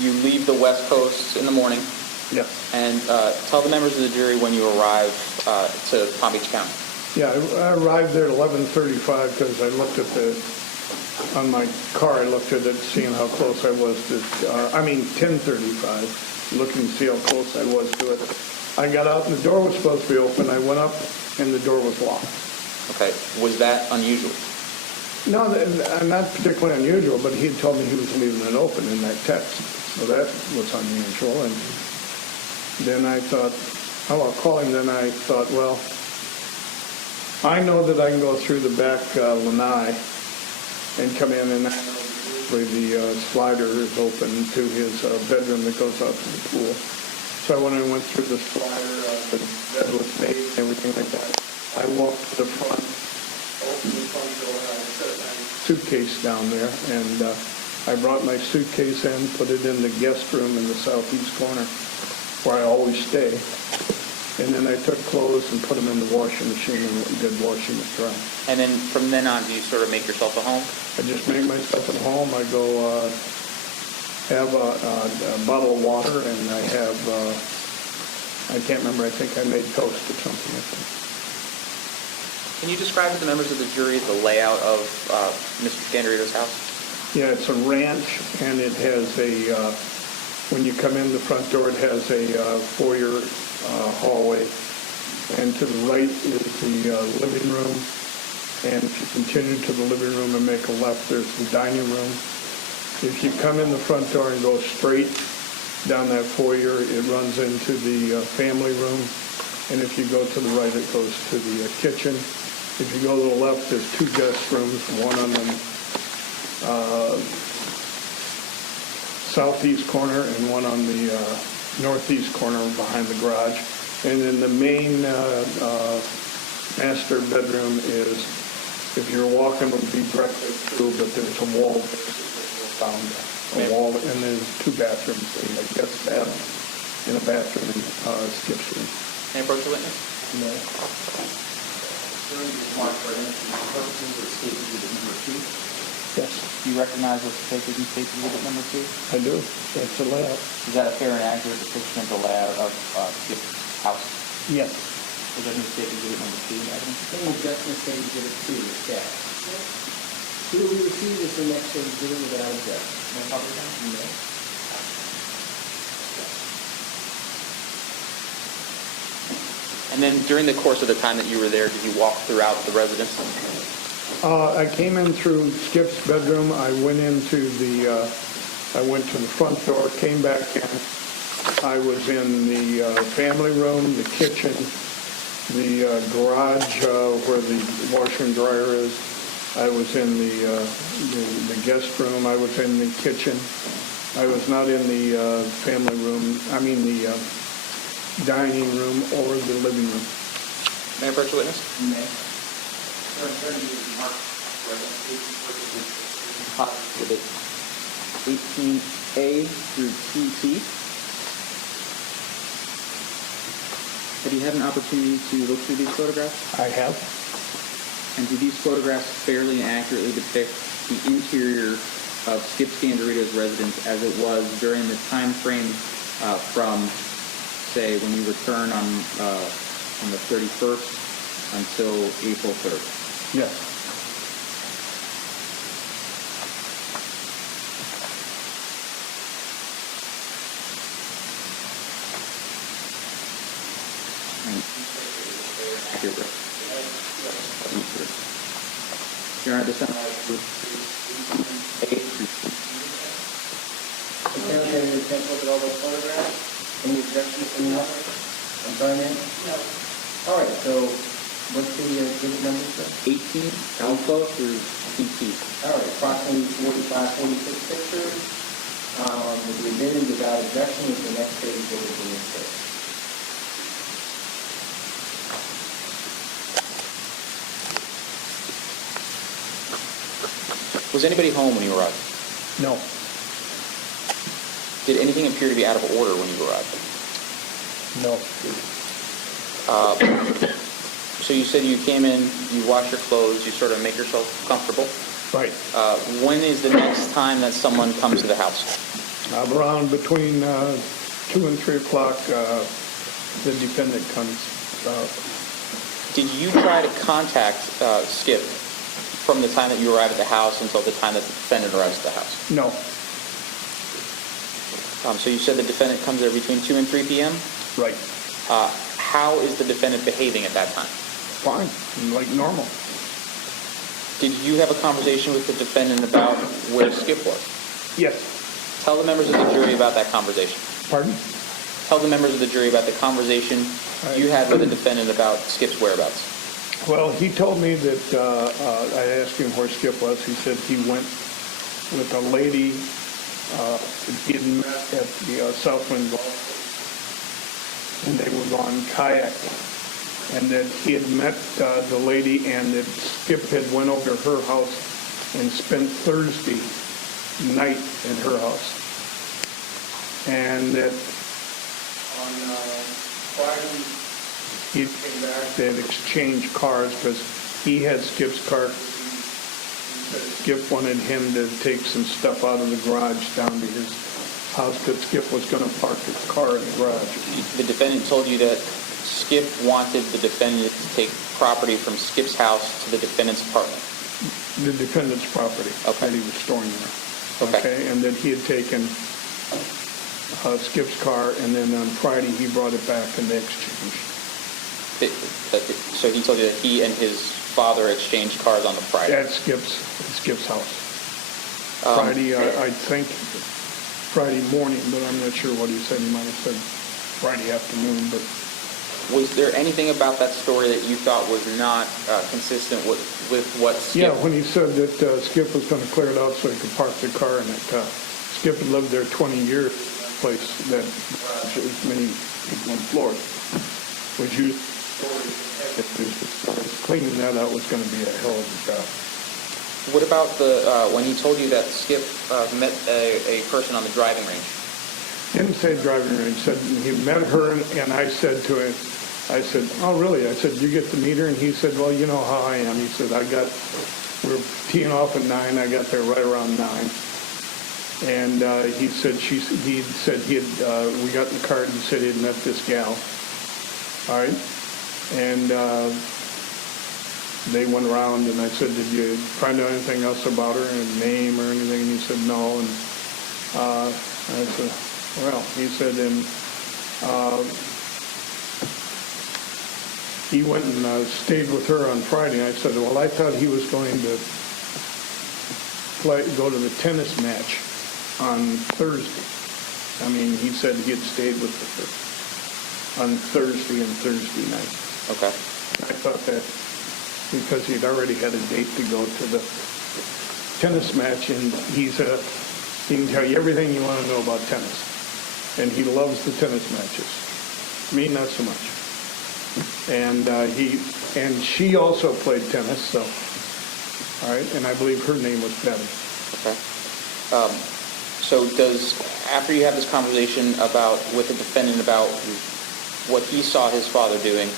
You leave the West Coast in the morning. Yes. And tell the members of the jury when you arrive to Palm Beach County. Yeah, I arrived there at 11:35 because I looked at on my car, I looked at it, seeing how close I was to, 10:35, looking to see how close I was to it. I got out and the door was supposed to be open. I went up and the door was locked. Okay. Was that unusual? No, not particularly unusual, but he had told me he was leaving it open in that text. So that was unusual. And then I thought, I'll call him. Then I thought, well, I know that I can go through the back lanai and come in, and usually the slider is open to his bedroom that goes out to the pool. So I went and went through the slider, the bed was made and everything like that. I walked to the front, opened the front door, and I set my suitcase down there, and I brought my suitcase in, put it in the guest room in the southeast corner, where I always stay. And then I took clothes and put them in the washing machine and did washing and drying. And then from then on, do you sort of make yourself a home? I just make myself at home. I go have a bottle of water, and I have, I can't remember, I think I made toast or something like that. Can you describe to the members of the jury the layout of Mr. Scandirito's house? Yeah, it's a ranch, and it has when you come in the front door, it has a foyer hallway, and to the right is the living room, and if you continue to the living room and make a left, there's the dining room. If you come in the front door and go straight, down that foyer, it runs into the family room, and if you go to the right, it goes to the kitchen. If you go to the left, there's two guest rooms, one on the southeast corner and one on the northeast corner behind the garage. And then the main master bedroom is, if you're walking, it would be directly through, but there's a wall found, a wall, and there's two bathrooms, a guest bath and a bathroom in Skip's room. May I approach the witness? No. During this mark for identity purposes, it's stated exhibit number 2. Yes, Do you recognize what's depicted in stated exhibit number 2? I do. That's a layout. Is that a fair and accurate depiction of the layout of Skip's house? Yes. Was that in stated exhibit number 2, Madam? Then we just stated exhibit 2, the staff. Who we receive is the next exhibit without objection. No public comment? No. And then during the course of the time that you were there, did you walk throughout the residence? I came in through Skip's bedroom. I went to the front door, came back in. I was in the family room, the kitchen, the garage where the washer and dryer is. I was in the guest room. I was in the kitchen. I was not in the family room, the dining room or the living room. May I approach the witness? You may. Exhibit 18A through TT. Have you had an opportunity to look through these photographs? I have. And do these photographs fairly and accurately depict the interior of Skip Scandirito's residence as it was during the time frame from, say, when you return on the 31st until April 3rd? Yes. Accurate. Your Honor, this time Have you attempt to look at all those photographs? Any objections from the audience? I'm sorry, ma'am? No. All right, so what's the exhibit number, sir? 18 alpha through TT. All right, approximately 45, 46 pictures. With the admitted without objection is the next page exhibit in this case. Was anybody home when you arrived? No. Did anything appear to be out of order when you arrived? No. So you said you came in, you wash your clothes, you sort of make yourself comfortable. Right. When is the next time that someone comes to the house? Around between 2 and 3 o'clock, the defendant comes out. Did you try to contact Skip from the time that you arrived at the house until the time that the defendant arrives at the house? No. So you said the defendant comes there between 2 and 3 p.m.? Right. How is the defendant behaving at that time? Fine. Like normal. Did you have a conversation with the defendant about where Skip was? Yes. Tell the members of the jury about that conversation. Pardon? Tell the members of the jury about the conversation you had with the defendant about Skip's whereabouts. Well, he told me that I asked him where Skip was. He said he went with a lady he had met at the Southwind Golf Course, and they were on kayaking. And that he had met the lady, and that Skip had went over to her house and spent Thursday night in her house. And that on Friday, he came back, they had exchanged cars because he had Skip's car. Skip wanted him to take some stuff out of the garage down to his house because Skip was going to park his car in the garage. The defendant told you that Skip wanted the defendant to take property from Skip's house to the defendant's apartment. The defendant's property that he was storing there. Okay. And that he had taken Skip's car, and then on Friday he brought it back and they exchanged. So he told you that he and his father exchanged cars on the Friday? At Skip's house. Friday, I think Friday morning, but I'm not sure what he said. He might have said Friday afternoon, but Was there anything about that story that you thought was not consistent with what yeah, Skip? when he said that Skip was going to clear it out so he could park the car in it. Skip had lived there 20 years, place that as many people in Florida. Was used cleaning that out was going to be a hell of a job. What about when he told you that Skip met a person on the driving range? Didn't say driving range, said he met her, and I said to him, I said, oh, really? I said, you get to meet her? And he said, well, you know how I am. He said, we're teeing off at 9. I got there right around 9. And he said, we got in the car, and he said he had met this gal. All right? And they went around, and I said, did you find out anything else about her, a name or anything? And he said, no. And I said, well, he said, and he went and stayed with her on Friday. I said, well, I thought he was going to go to the tennis match on Thursday. I mean, he said he had stayed with her on Thursday and Thursday night. Okay. I thought that because he'd already had a date to go to the tennis match, and he can tell you everything you want to know about tennis. And he loves the tennis matches. Me, not so much. And she also played tennis, so, all right, and I believe her name was Betty. Okay. So after you have this conversation with the defendant about what he saw his father doing,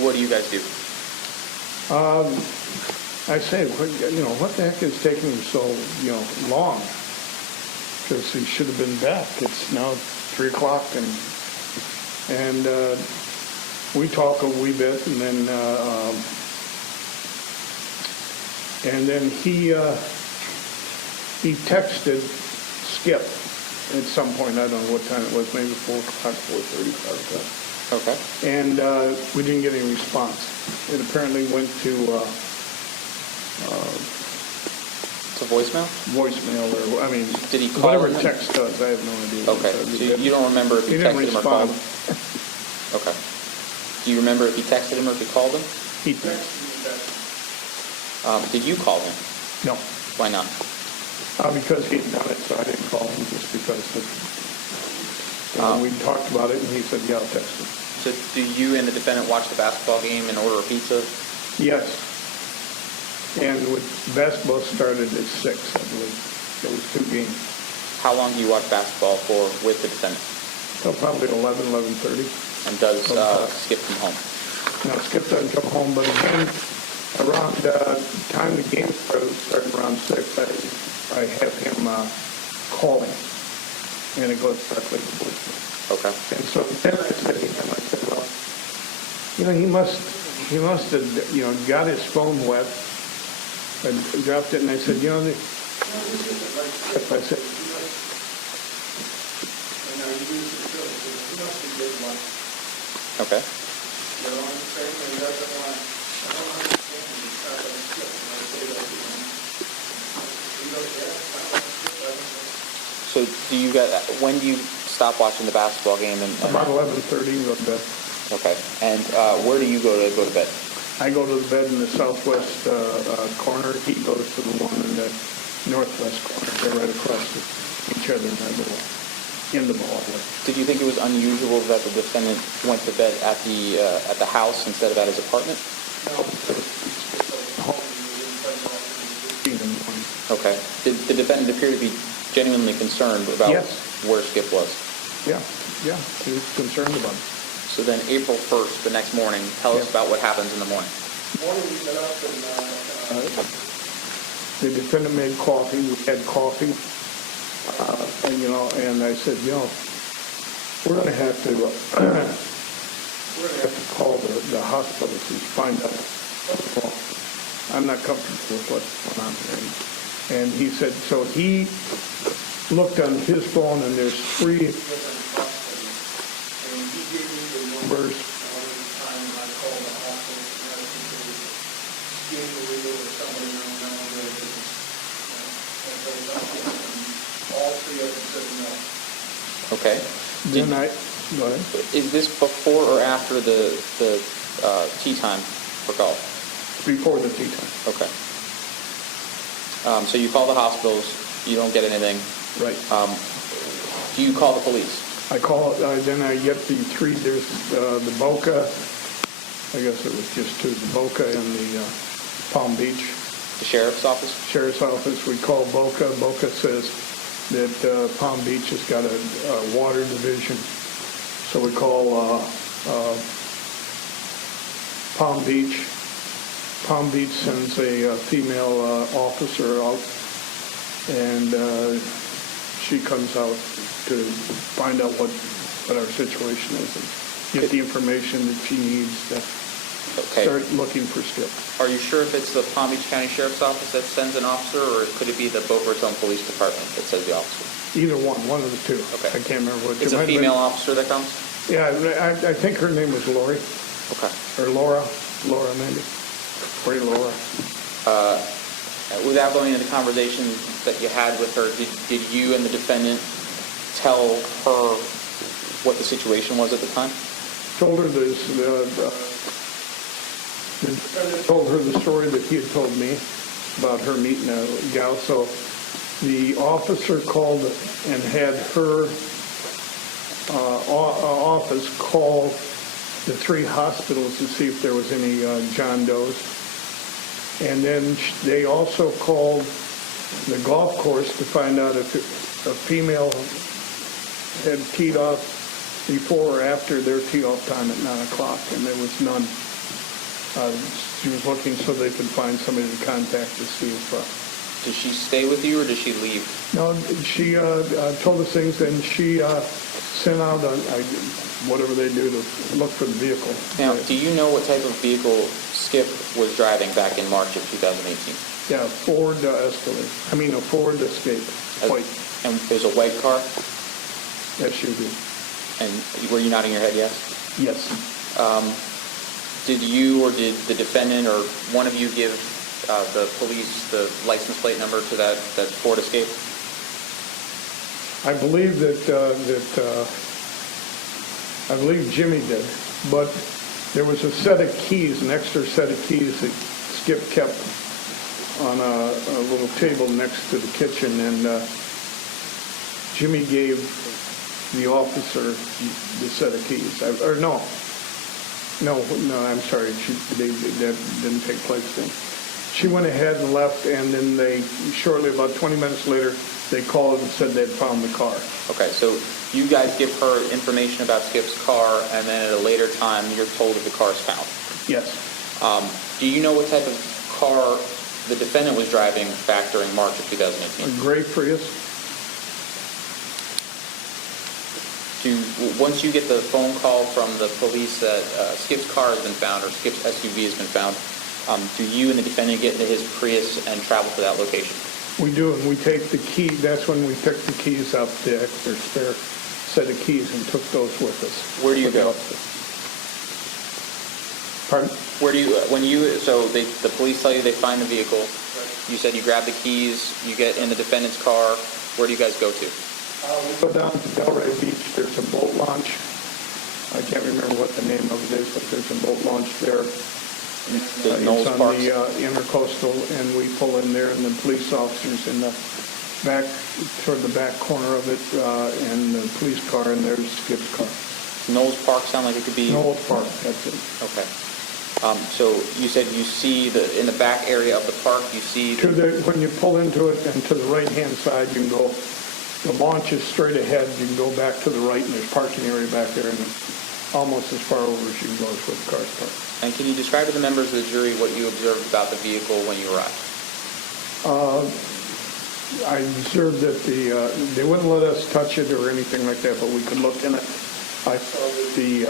what do you guys do? I say, what the heck is taking him so, long? Because he should have been back. It's now 3 o'clock, and we talk a wee bit, and then he texted Skip at some point. I don't know what time it was, maybe 4 o'clock, 4:30, 5 o'clock. Okay. And we didn't get any response. It apparently went to voicemail? Voicemail, or, I mean, Did he call whatever him? text does, I have no idea. Okay, so you don't remember if he He didn't texted him or called respond. him? Okay. Do you remember if he texted him or if he called him? He texted me. Did you call him? No, Why not? because he'd done it, so I didn't call him just because we talked about it, and he said, yeah, I'll text him. So do you and the defendant watch the basketball game and order a pizza? Yes. And basketball started at 6, I believe. There was 2 games. How long do you watch basketball for with the defendant? So probably 11:30. And does Skip come home? Now, Skip doesn't come home, but again, around time the game started around 6, I have him call him, and it goes directly to voicemail. Okay. And so then I said to him, well, he must have, got his phone wet and dropped it, and I said, this isn't like Skip. I said, Okay. You know what I'm saying? And he doesn't want, I don't understand him. He's not like Skip. And I say that to him. He goes, yeah, it's not like Skip. I don't know. So when do you stop watching the basketball game? about 11:30, we go to bed. Okay. And where do you go to bed? I go to the bed in the southwest corner. He goes to the one in the northwest corner. They're right across each other in the hallway. Did you think it was unusual that the defendant went to bed at the house instead of at his apartment? No. Okay. Did the defendant appear to be genuinely concerned about Yes. where Skip was? Yeah, he was concerned about it. So then April 1st, the next morning, tell us Yeah. about what happens in the morning. Morning, we get up and, The defendant made coffee. We had coffee. And I said, we're going to have to call the hospital to find out what's wrong. I'm not comfortable with what's going on here. And he said, so he looked on his phone, and there's 3 different hospitals. And he gave me the numbers. One at a time, I called the hospital. Scandirito or somebody, I don't know where it is. And all 3 of them Okay. Then go ahead. Is this before or after the tea time for golf? Before the tea time. Okay. So you call the hospitals, you don't get anything. Right. Do you call the police? I call, then I get there's the Boca, I guess it was just two, the Boca and the Palm Beach The sheriff's office? Sheriff's Office. We call Boca. Boca says that Palm Beach has got a water division. So we call Palm Beach. Palm Beach sends a female officer out, and she comes out to find out what our situation is and get the information that she needs to start looking for Skip. Are you sure if it's the Palm Beach County Sheriff's Office that sends an officer, or could it be the Boca Raton Police Department that sends the officer? Either one of the two. Okay. I can't remember what. It's a female officer that comes? Yeah, I think her name was Lori, Okay. or Laura maybe. Lori Laura. Without going into the conversation that you had with her, did you and the defendant tell her what the situation was at the time? Told her the defendant told her the story that he had told me about her meeting a gal. So the officer called and had her office call the three hospitals to see if there was any John Does. And then they also called the golf course to find out if a female had teed off before or after their tee-off time at 9 o'clock, and there was none. She was looking so they could find somebody to contact to see if... Does she stay with you, or does she leave? No, she told us things, and she sent out whatever they do to look for the vehicle. Now, do you know what type of vehicle Skip was driving back in March of 2018? Yeah, Ford Escalade. I mean, a Ford Escape, white. And it was a white car? SUV. And were you nodding your head yes? Yes. Did you or did the defendant or one of you give the police the license plate number to that Ford Escape? I believe I believe Jimmy did, but there was a set of keys, an extra set of keys that Skip kept on a little table next to the kitchen, and Jimmy gave the officer the set of keys. No, I'm sorry, that didn't take place then. She went ahead and left, and then shortly, about 20 minutes later, they called and said they'd found the car. Okay, so you guys give her information about Skip's car, and then at a later time, you're told that the car is found. Yes. Do you know what type of car the defendant was driving back during March of 2018? A gray Prius. Once you get the phone call from the police that Skip's car has been found, or Skip's SUV has been found, do you and the defendant get into his Prius and travel to that location? We do, and we take the key. That's when we picked the keys up, the extra spare set of keys, and took those with us. Where do you go? Pardon? So the police tell you they find the vehicle. You said you grab the keys, you get in the defendant's car. Where do you guys go to? We go down to Delray Beach. There's a boat launch. I can't remember what the name of it is, but there's a boat launch there. It's on the intercoastal, and we pull in there, and the police officers in the back, toward the back corner of it, and the police car, and there's Skip's car. Knowles Park sound like it could be? Knowles Park, that's it. Okay. So you said you see in the back area of the park, you see... When you pull into it, and to the right-hand side, you can go, the launch is straight ahead, you can go back to the right, and there's parking area back there, and almost as far over as you can go is where the car's parked. And can you describe to the members of the jury what you observed about the vehicle when you arrived? I observed that they wouldn't let us touch it or anything like that, but we could look in it. I saw that the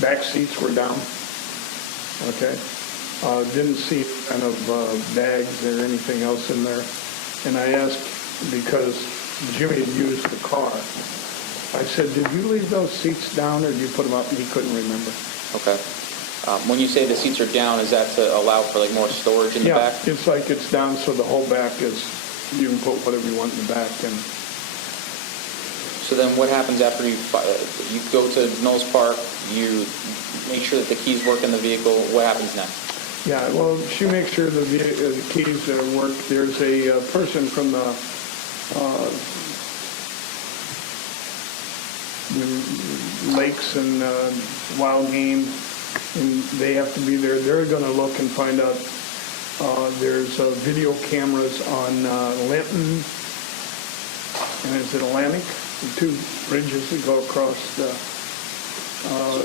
back seats were down. Okay. Didn't see kind of bags or anything else in there. And I asked, because Jimmy had used the car, I said, did you leave those seats down or did you put them up? And he couldn't remember. Okay. When you say the seats are down, is that to allow for more storage in the back? Yeah, it's like it's down so the whole back is, you can put whatever you want in the back. And So then what happens after you go to Knowles Park, you make sure that the keys work in the vehicle, what happens next? Yeah, well, she makes sure the keys work. There's a person from the lakes and wild game, and they have to be there. They're going to look and find out. There's video cameras on Linton, and is it Atlantic? The two bridges that go across the...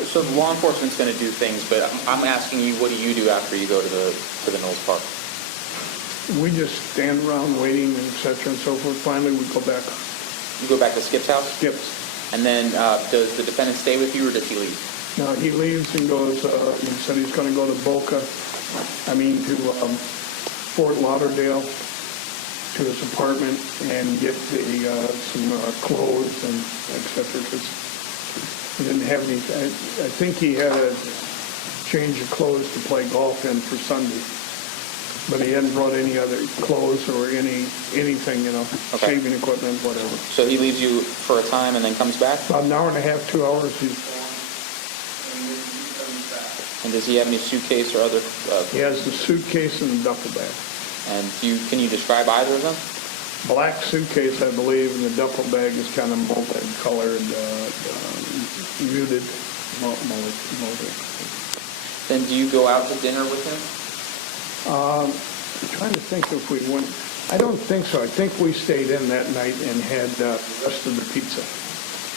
So law enforcement's going to do things, but I'm asking you, what do you do after you go to the Knowles Park? We just stand around waiting, and et cetera, and so forth. Finally, we go back. You go back to Skip's house? Skips. And then does the defendant stay with you, or does he leave? No, he leaves and goes, he said he's going to go to to Fort Lauderdale, to his apartment, and get some clothes and et cetera, because he didn't have any, I think he had a change of clothes to play golf in for Sunday, but he hadn't brought any other clothes or anything, Okay. shaving equipment, whatever. So he leaves you for a time and then comes back? About an hour and a half, 2 hours, he's gone, and then he comes back. And does he have any suitcase or other? He has the suitcase and the duffel bag. And can you describe either of them? Black suitcase, I believe, and the duffel bag is kind of multicolored, muted. Then do you go out to dinner with him? I'm trying to think if we went, I don't think so. I think we stayed in that night and had the rest of the pizza.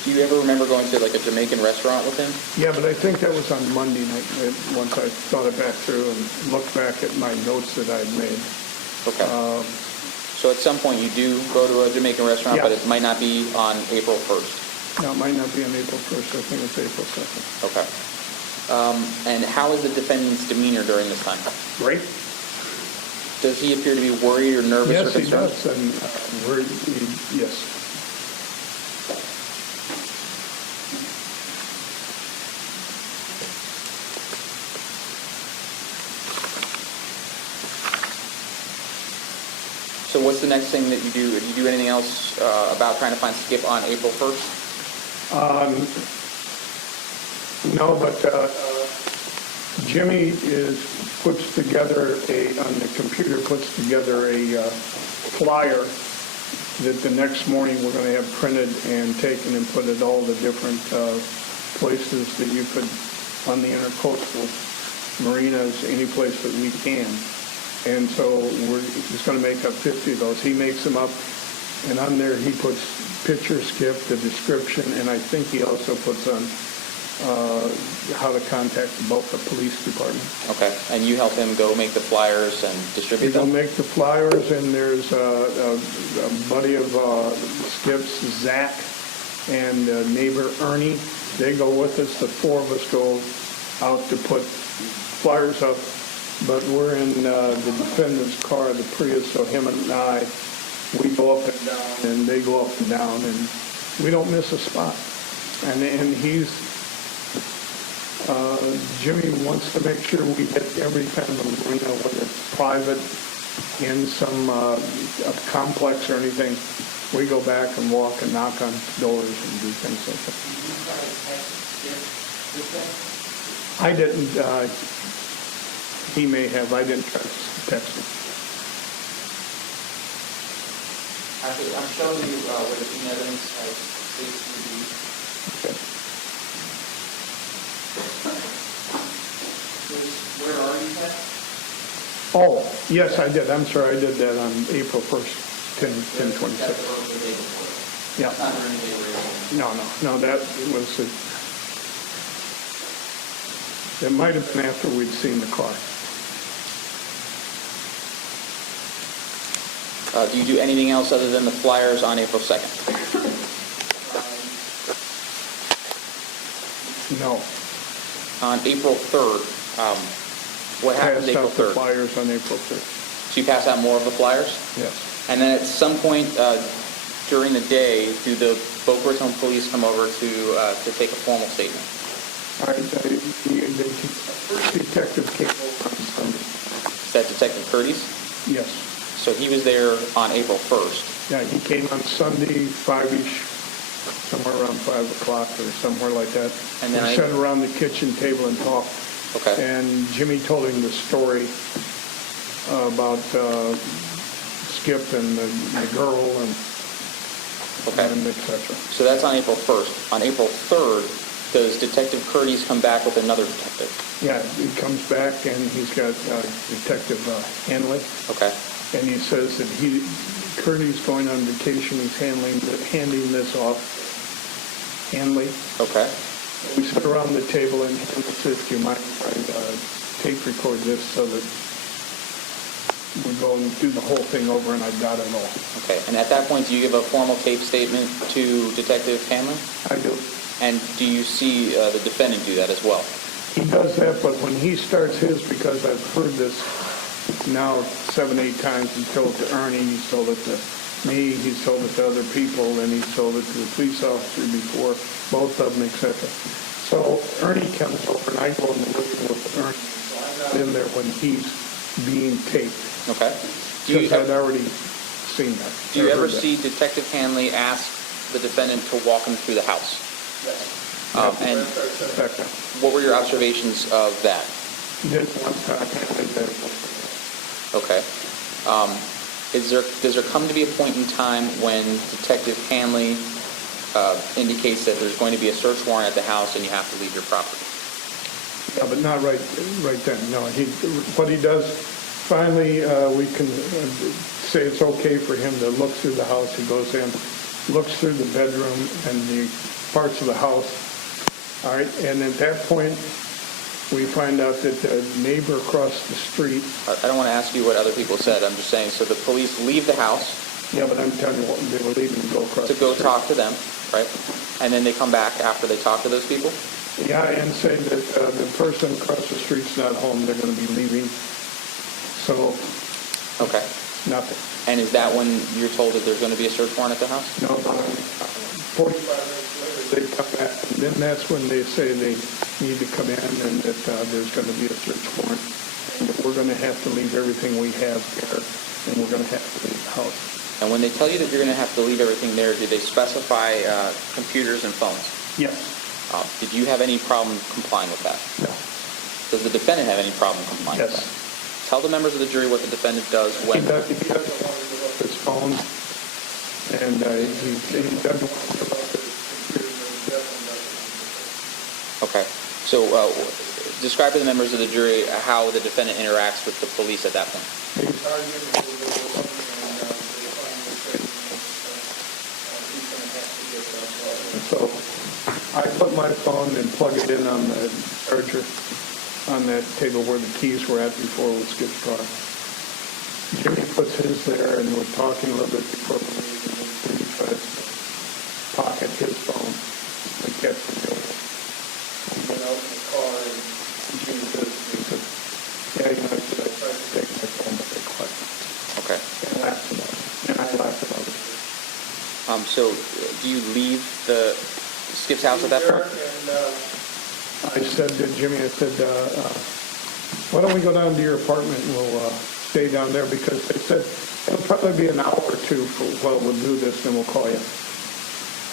Do you ever remember going to like a Jamaican restaurant with him? Yeah, but I think that was on Monday night, once I thought it back through and looked back at my notes that I'd made. Okay. So at some point you do go to a Jamaican restaurant, Yeah. but it might not be on April 1st. No, it might not be on April 1st. I think it's April 2nd. Okay. And how is the defendant's demeanor during this time? Great. Does he appear to be worried or nervous or Yes, he concerned? does, and yes. So what's the next thing that you do? Do you do anything else about trying to find Skip on April 1st? No, but Jimmy puts together on the computer, puts together a flyer that the next morning we're going to have printed and taken and put at all the different places that you could, on the intercoastal marinas, any place that we can. And so he's going to make up 50 of those. He makes them up, and on there he puts picture Skip, the description, and I think he also puts on how to contact both the police department. Okay. And you help him go make the flyers and distribute He'll them? make the flyers, and there's a buddy of Skip's, Zach, and neighbor Ernie. They go with us. The four of us go out to put flyers up. But we're in the defendant's car, the Prius, so him and I, we go up and down, and they go up and down, and we don't miss a spot. And Jimmy wants to make sure we hit every kind of marina, whether it's private, in some a complex or anything. We go back and walk and knock on doors and do things like that. I didn't. He may have. I didn't try to text him. Actually, I'm showing you where the scene evidence has Okay. Where are you at? Oh, yes, I did. I'm sorry. I did that on April 1st, 10/26. That's the day before. Yeah. It's not during the day where you're No, that was it. It might have been after we'd seen the car. Do you do anything else other than the flyers on April 2nd? No. On April 3rd, what happens Passed April out the 3rd? flyers on April 3rd. So you pass out more of the flyers? Yes. And then at some point during the day, do the Boca Raton police come over to take a formal statement? The first detective came over on Sunday. Is that Detective Curtis? Yes. So he was there on April 1st. Yeah, he came on Sunday, 5-ish, somewhere around 5 o'clock or somewhere like that. And then We I- sat around the kitchen table and talked. Okay. And Jimmy told him the story about Skip and the girl and Okay. et cetera. So that's on April 1st. On April 3rd, does Detective Curtis come back with another detective? Yeah, he comes back and he's got Detective Hanley, Okay. and he says that Curtis going on vacation, he's handing this off. Hanley. Okay. We sit around the table and Hanley says, do you mind if I tape record this so that we go and do the whole thing over and I've got it all? Okay. And at that point, do you give a formal tape statement to Detective Hanley? I do. And do you see the defendant do that as well? He does that, but when he starts his, because I've heard this now 7, 8 times, he told it to Ernie, he told it to me, he's told it to other people, and he's told it to the police officer before, both of them, etc. So Ernie comes over, and I go in the living room with Ernie. So I'm not in there when he's being taped, Okay. because I'd already seen that. Do you or ever heard that. see Detective Hanley ask the defendant to walk him through the house? And Second. what were your observations of that? He did one time, and then Okay. Does there come to be a point in time when Detective Hanley indicates that there's going to be a search warrant at the house and you have to leave your property? yeah, but not right then, no. What he does, finally, we can say it's okay for him to look through the house. He goes in, looks through the bedroom and the parts of the house. All right, and at that point, we find out that the neighbor across the street, I don't want to ask you what other people said. I'm just saying, so the police leave the house yeah, but I'm telling you what, they were leaving to go across to the go street. talk to them, right? And then they come back after they talk to those people? Yeah, and say that the person across the street's not home, they're going to be leaving. So, Okay. nothing. And is that when you're told that there's going to be a search warrant at the house? No, 45 minutes later, they come back, and then that's when they say they need to come in and that there's going to be a search warrant. And that we're going to have to leave everything we have there, and we're going to have to leave the house. And when they tell you that you're going to have to leave everything there, do they specify computers and phones? Yes. Did you have any problem complying with that? No. Does the defendant have any problem complying with Yes. that? Tell the members of the jury what the defendant does He when... doesn't want to give up his phone, and he doesn't want to give up his computer, and he definitely doesn't. Okay. So describe to the members of the jury how the defendant interacts with the police at that point. He's arguing with the woman, and they finally say he's going to have to get that phone. So I put my phone and plug it in on the charger on that table where the keys were at before we skipped car. Jimmy puts his there, and we're talking a little bit before we leave, and then he tries to pocket his phone and get the bill. We went out in the car, and Jimmy says, yeah, you know, I tried to take my phone, but they caught me. Okay. And laughed about it. And I laughed about it. So do you leave the Skip's house at that point? And I said to Jimmy, I said, why don't we go down to your apartment and we'll stay down there, because they said it'll probably be an hour or two while we'll do this, and we'll call you.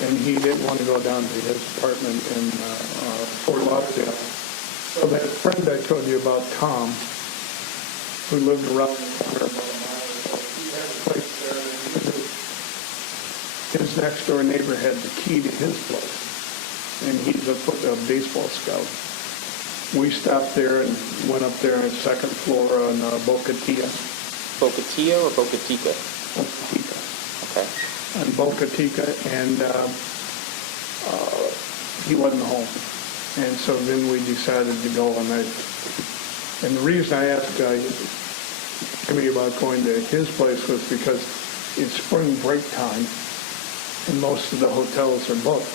And he didn't want to go down to his apartment in Fort Lauderdale. So that friend I told you about, Tom, who lived around the corner about a mile or so, he had a place there, and he knew his next door neighbor had the key to his place. And he's a baseball scout. We stopped there and went up there on the second floor on Boca Tia. Boca Tia or Boca Tica? Boca Tica. Okay. On Boca Tica, and he wasn't home. And so then we decided to go, and the reason I asked Jimmy about going to his place was because it's spring break time, and most of the hotels are booked.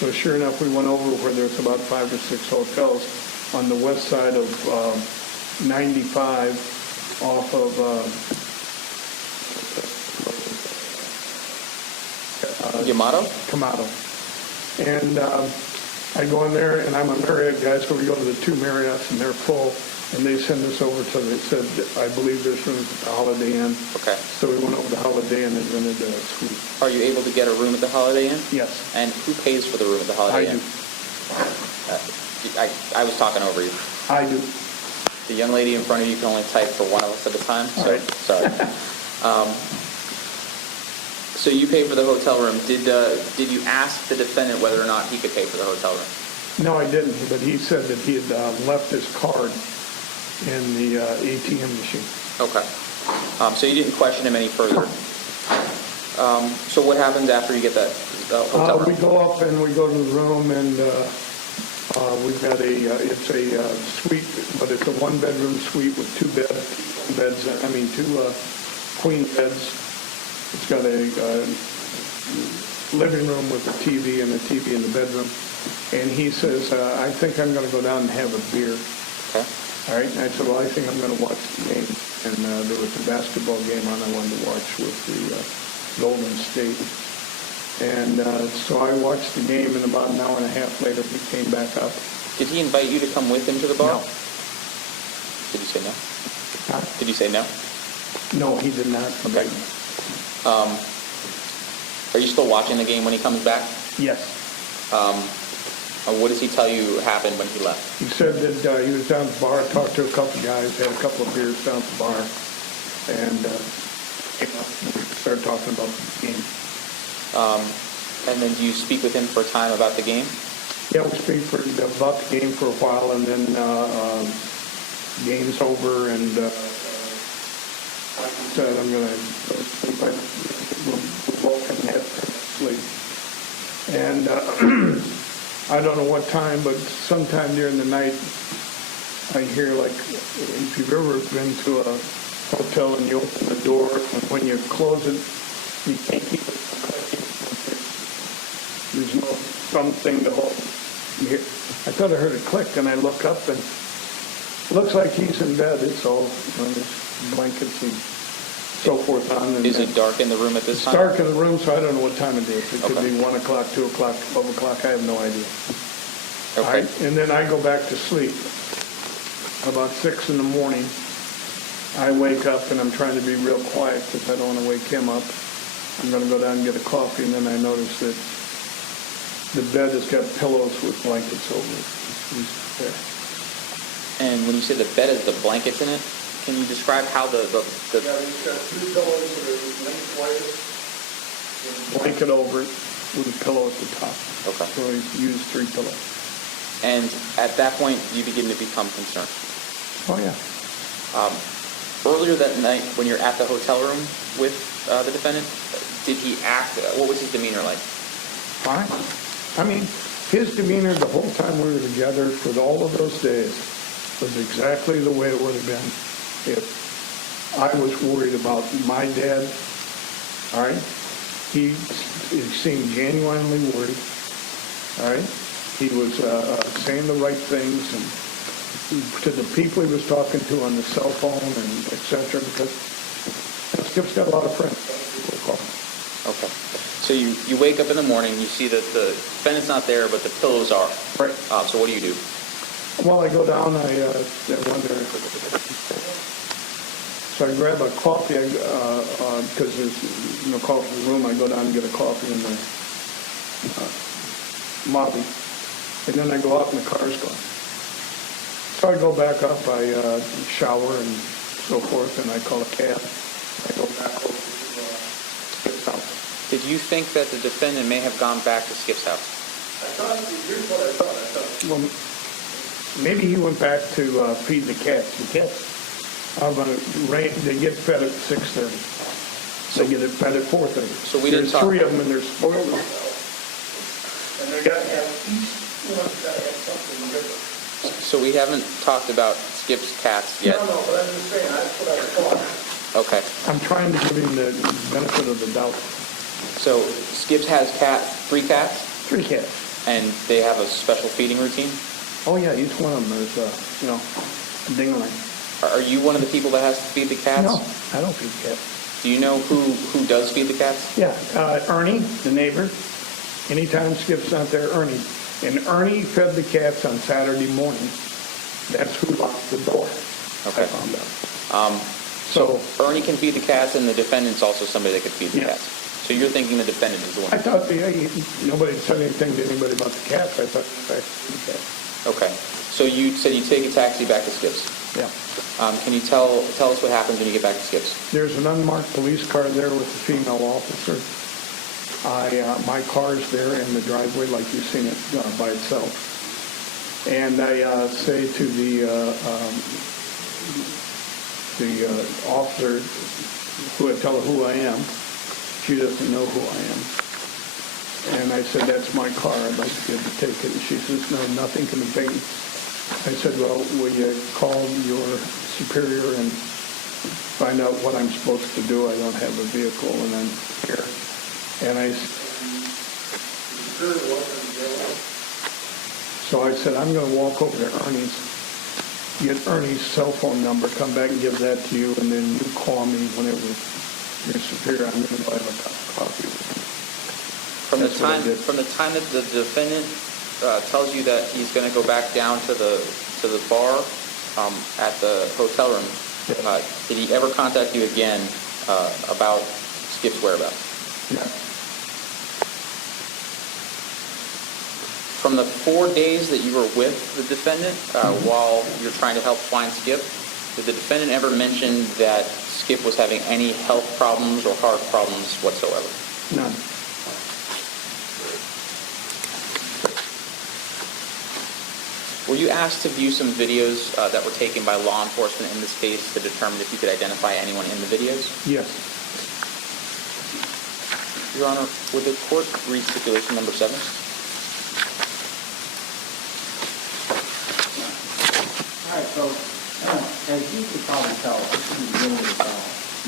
So sure enough, we went over where there's about 5 or 6 hotels on the west side of 95 off of Yamato? Kamado. And I go in there, and I'm a Marriott guy, so we go to the 2 Marriotts, and they're full. And they sent us over to, they said, I believe this room's at the Holiday Inn. Okay. So we went over to Holiday Inn and rented a suite. Are you able to get a room at the Holiday Inn? Yes, And who pays for the room at the I Holiday do. Inn? I was talking over you. I do. The young lady in front of you can only type for one of us at a time, so, All right. sorry. So you pay for the hotel room. Did you ask the defendant whether or not he could pay for the hotel room? No, I didn't, but he said that he had left his card in the ATM machine. Okay. So you didn't question him any further? So what happens after you get that hotel room? We go up and we go to the room and we've got it's a suite, but it's a one-bedroom suite with two queen beds. It's got a living room with a TV and a TV in the bedroom. And he says, I think I'm going to go down and have a beer. Okay. All right, and I said, well, I think I'm going to watch the game. And there was a basketball game on I wanted to watch with the Golden State. And so I watched the game, and about an hour and a half later, he came back up. Did he invite you to come with him to the bar? No. Did you say no? Huh? Did you say no? No, he did not. Okay. Are you still watching the game when he comes back? Yes. What does he tell you happened when he left? He said that he was down at the bar, talked to a couple guys, had a couple of beers down at the bar, and came up and we started talking about the game. And then do you speak with him for a time about the game? Yeah, we speak about the game for a while, and then game's over, and like I said, I'm going to sleep. We'll both have to sleep. And I don't know what time, but sometime during the night, I hear, like, if you've ever been to a hotel and you open the door, and when you close it, you can't keep it. There's no something to hold. I thought I heard a click, and I look up, and it looks like he's in bed. It's all there's blankets and so forth on. And Is it dark in the room at this it's time? dark in the room, so I don't know what time it is. It could Okay. be 1 o'clock, 2 o'clock, 12 o'clock. I have no idea. All Okay. right, and then I go back to sleep. About 6 in the morning, I wake up, and I'm trying to be real quiet because I don't want to wake him up. I'm going to go down and get a coffee, and then I notice that the bed has got pillows with blankets over it. He's there. And when you say the bed has the blankets in it, can you describe how the Yeah, he's got two pillows that are lengthwise. Blanket over it with a pillow at the top. Okay. So he's used 3 pillows. And at that point, you begin to become concerned. Oh, yeah. Earlier that night, when you're at the hotel room with the defendant, did he act, what was his demeanor like? Fine. I mean, his demeanor the whole time we were together for all of those days was exactly the way it would have been if I was worried about my dad. All right? He seemed genuinely worried. All right? He was saying the right things and to the people he was talking to on the cell phone and et cetera, because Skip's got a lot of friends. People call him. Okay. So you wake up in the morning, you see that the defendant's not there, but the pillows are. Right. So what do you do? Well, I go down, I wonder, so I grab a coffee, because there's no coffee in the room, I go down and get a coffee in the lobby, and then I go out and the car's gone. So I go back up, I shower and so forth, and I call a cab. I go back over to Skip's house. Did you think that the defendant may have gone back to Skip's house? Here's what I thought. Well, maybe he went back to feed the cats. The cats are going to they get fed at 6:30. They get it fed at 4:30. So we didn't talk. There's 3 of them, and they're spoiled. And they got to have, each one's got to have something different. So we haven't talked about Skip's cats yet. No, but I'm just saying, that's what I thought. Okay. I'm trying to give him the benefit of the doubt. So Skip's has 3 cats, 3 cats. and they have a special feeding routine? Oh, yeah, each one of them is, a ding-a-ling. Are you one of the people that has to feed the cats? No, I don't feed cats. Do you know who does feed the cats? Yeah, Ernie, the neighbor. Anytime Skip's not there, Ernie. And Ernie fed the cats on Saturday morning. That's who locked the door, I Okay. found out. So Ernie can feed the cats, and the defendant's also somebody that could feed the Yeah. cats. So you're thinking the defendant is the one? I thought, nobody said anything to anybody about the cats, I thought, okay, Okay. So you said you take a taxi back to Skip's. yeah. Can you tell us what happens when you get back to Skip's? There's an unmarked police car there with a female officer. My car's there in the driveway like you've seen it by itself. And I say to the officer who I tell her who I am, she doesn't know who I am. And I said, that's my car, I'd like to get the ticket. And she says, no, nothing can be. I said, well, will you call your superior and find out what I'm supposed to do? I don't have a vehicle and I'm here. And so I said, I'm going to walk over to Ernie's, get Ernie's cell phone number, come back and give that to you, and then you call me whenever your superior, I'm going to buy a cup of coffee. From the That's what I time did. that the defendant tells you that he's going to go back down to the bar at the hotel room, did he ever contact you again about Skip's whereabouts? Yeah. From the 4 days that you were with the defendant while you're trying to help find Skip, did the defendant ever mention that Skip was having any health problems or heart problems whatsoever? None. Were you asked to view some videos that were taken by law enforcement in this case to determine if you could identify anyone in the videos? Yes. Your Honor, would the court read stipulation number 7? All right, so as you can probably tell, this is really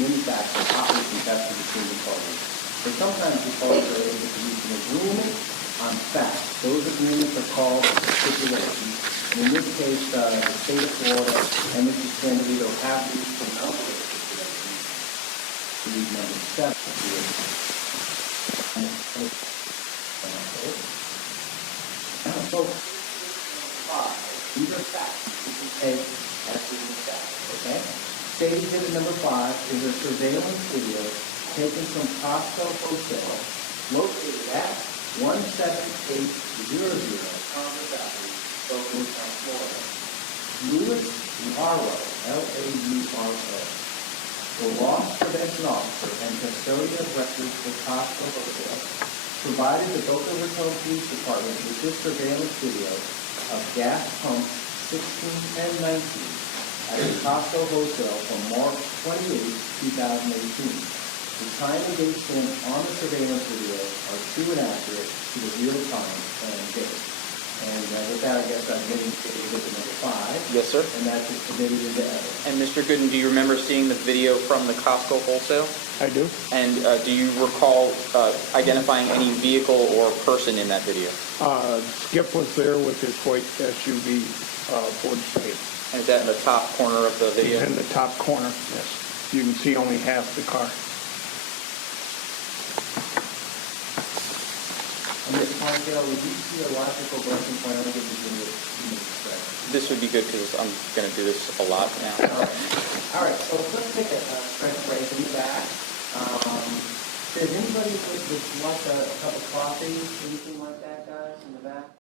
many facts are hotly contested between the parties. And sometimes the parties are able to reach an agreement on facts. Those agreements are called stipulations. In this case, the state of Florida and Mr. Scandirito have reached an outbreak to read number 7. So, 5, these are facts. You can take as being facts, okay? State exhibit number 5 is a surveillance video taken from Costco Hotel, located at 17800 Congress Avenue, Boca Raton, Florida. Louis Lauro, L-A-U-R-O, the loss prevention officer and custodian of records for Costco Hotel, provided the Boca Raton Police Department with this surveillance video of gas pumps 16 and 19 at the Costco Hotel from March 28, 2018. The time and date stamped on the surveillance video are true and accurate to the real time and date. And with that, I guess I'm getting to exhibit number 5. Yes, sir. And that's submitted into evidence. And Mr. Goodin, do you remember seeing the video from the Costco wholesale? I do. And do you recall identifying any vehicle or person in that video? Skip was there with his white SUV Ford Escape. And is that in the top corner of the video? In the top corner, yes. You can see only half the car. And Ms. Pontiel, would you see a logical working plan to give you the This would be good because I'm going to do this a lot now. All right, so let's take a stretch break in the back. Does anybody would like a cup of coffee, anything like that, guys, in the back?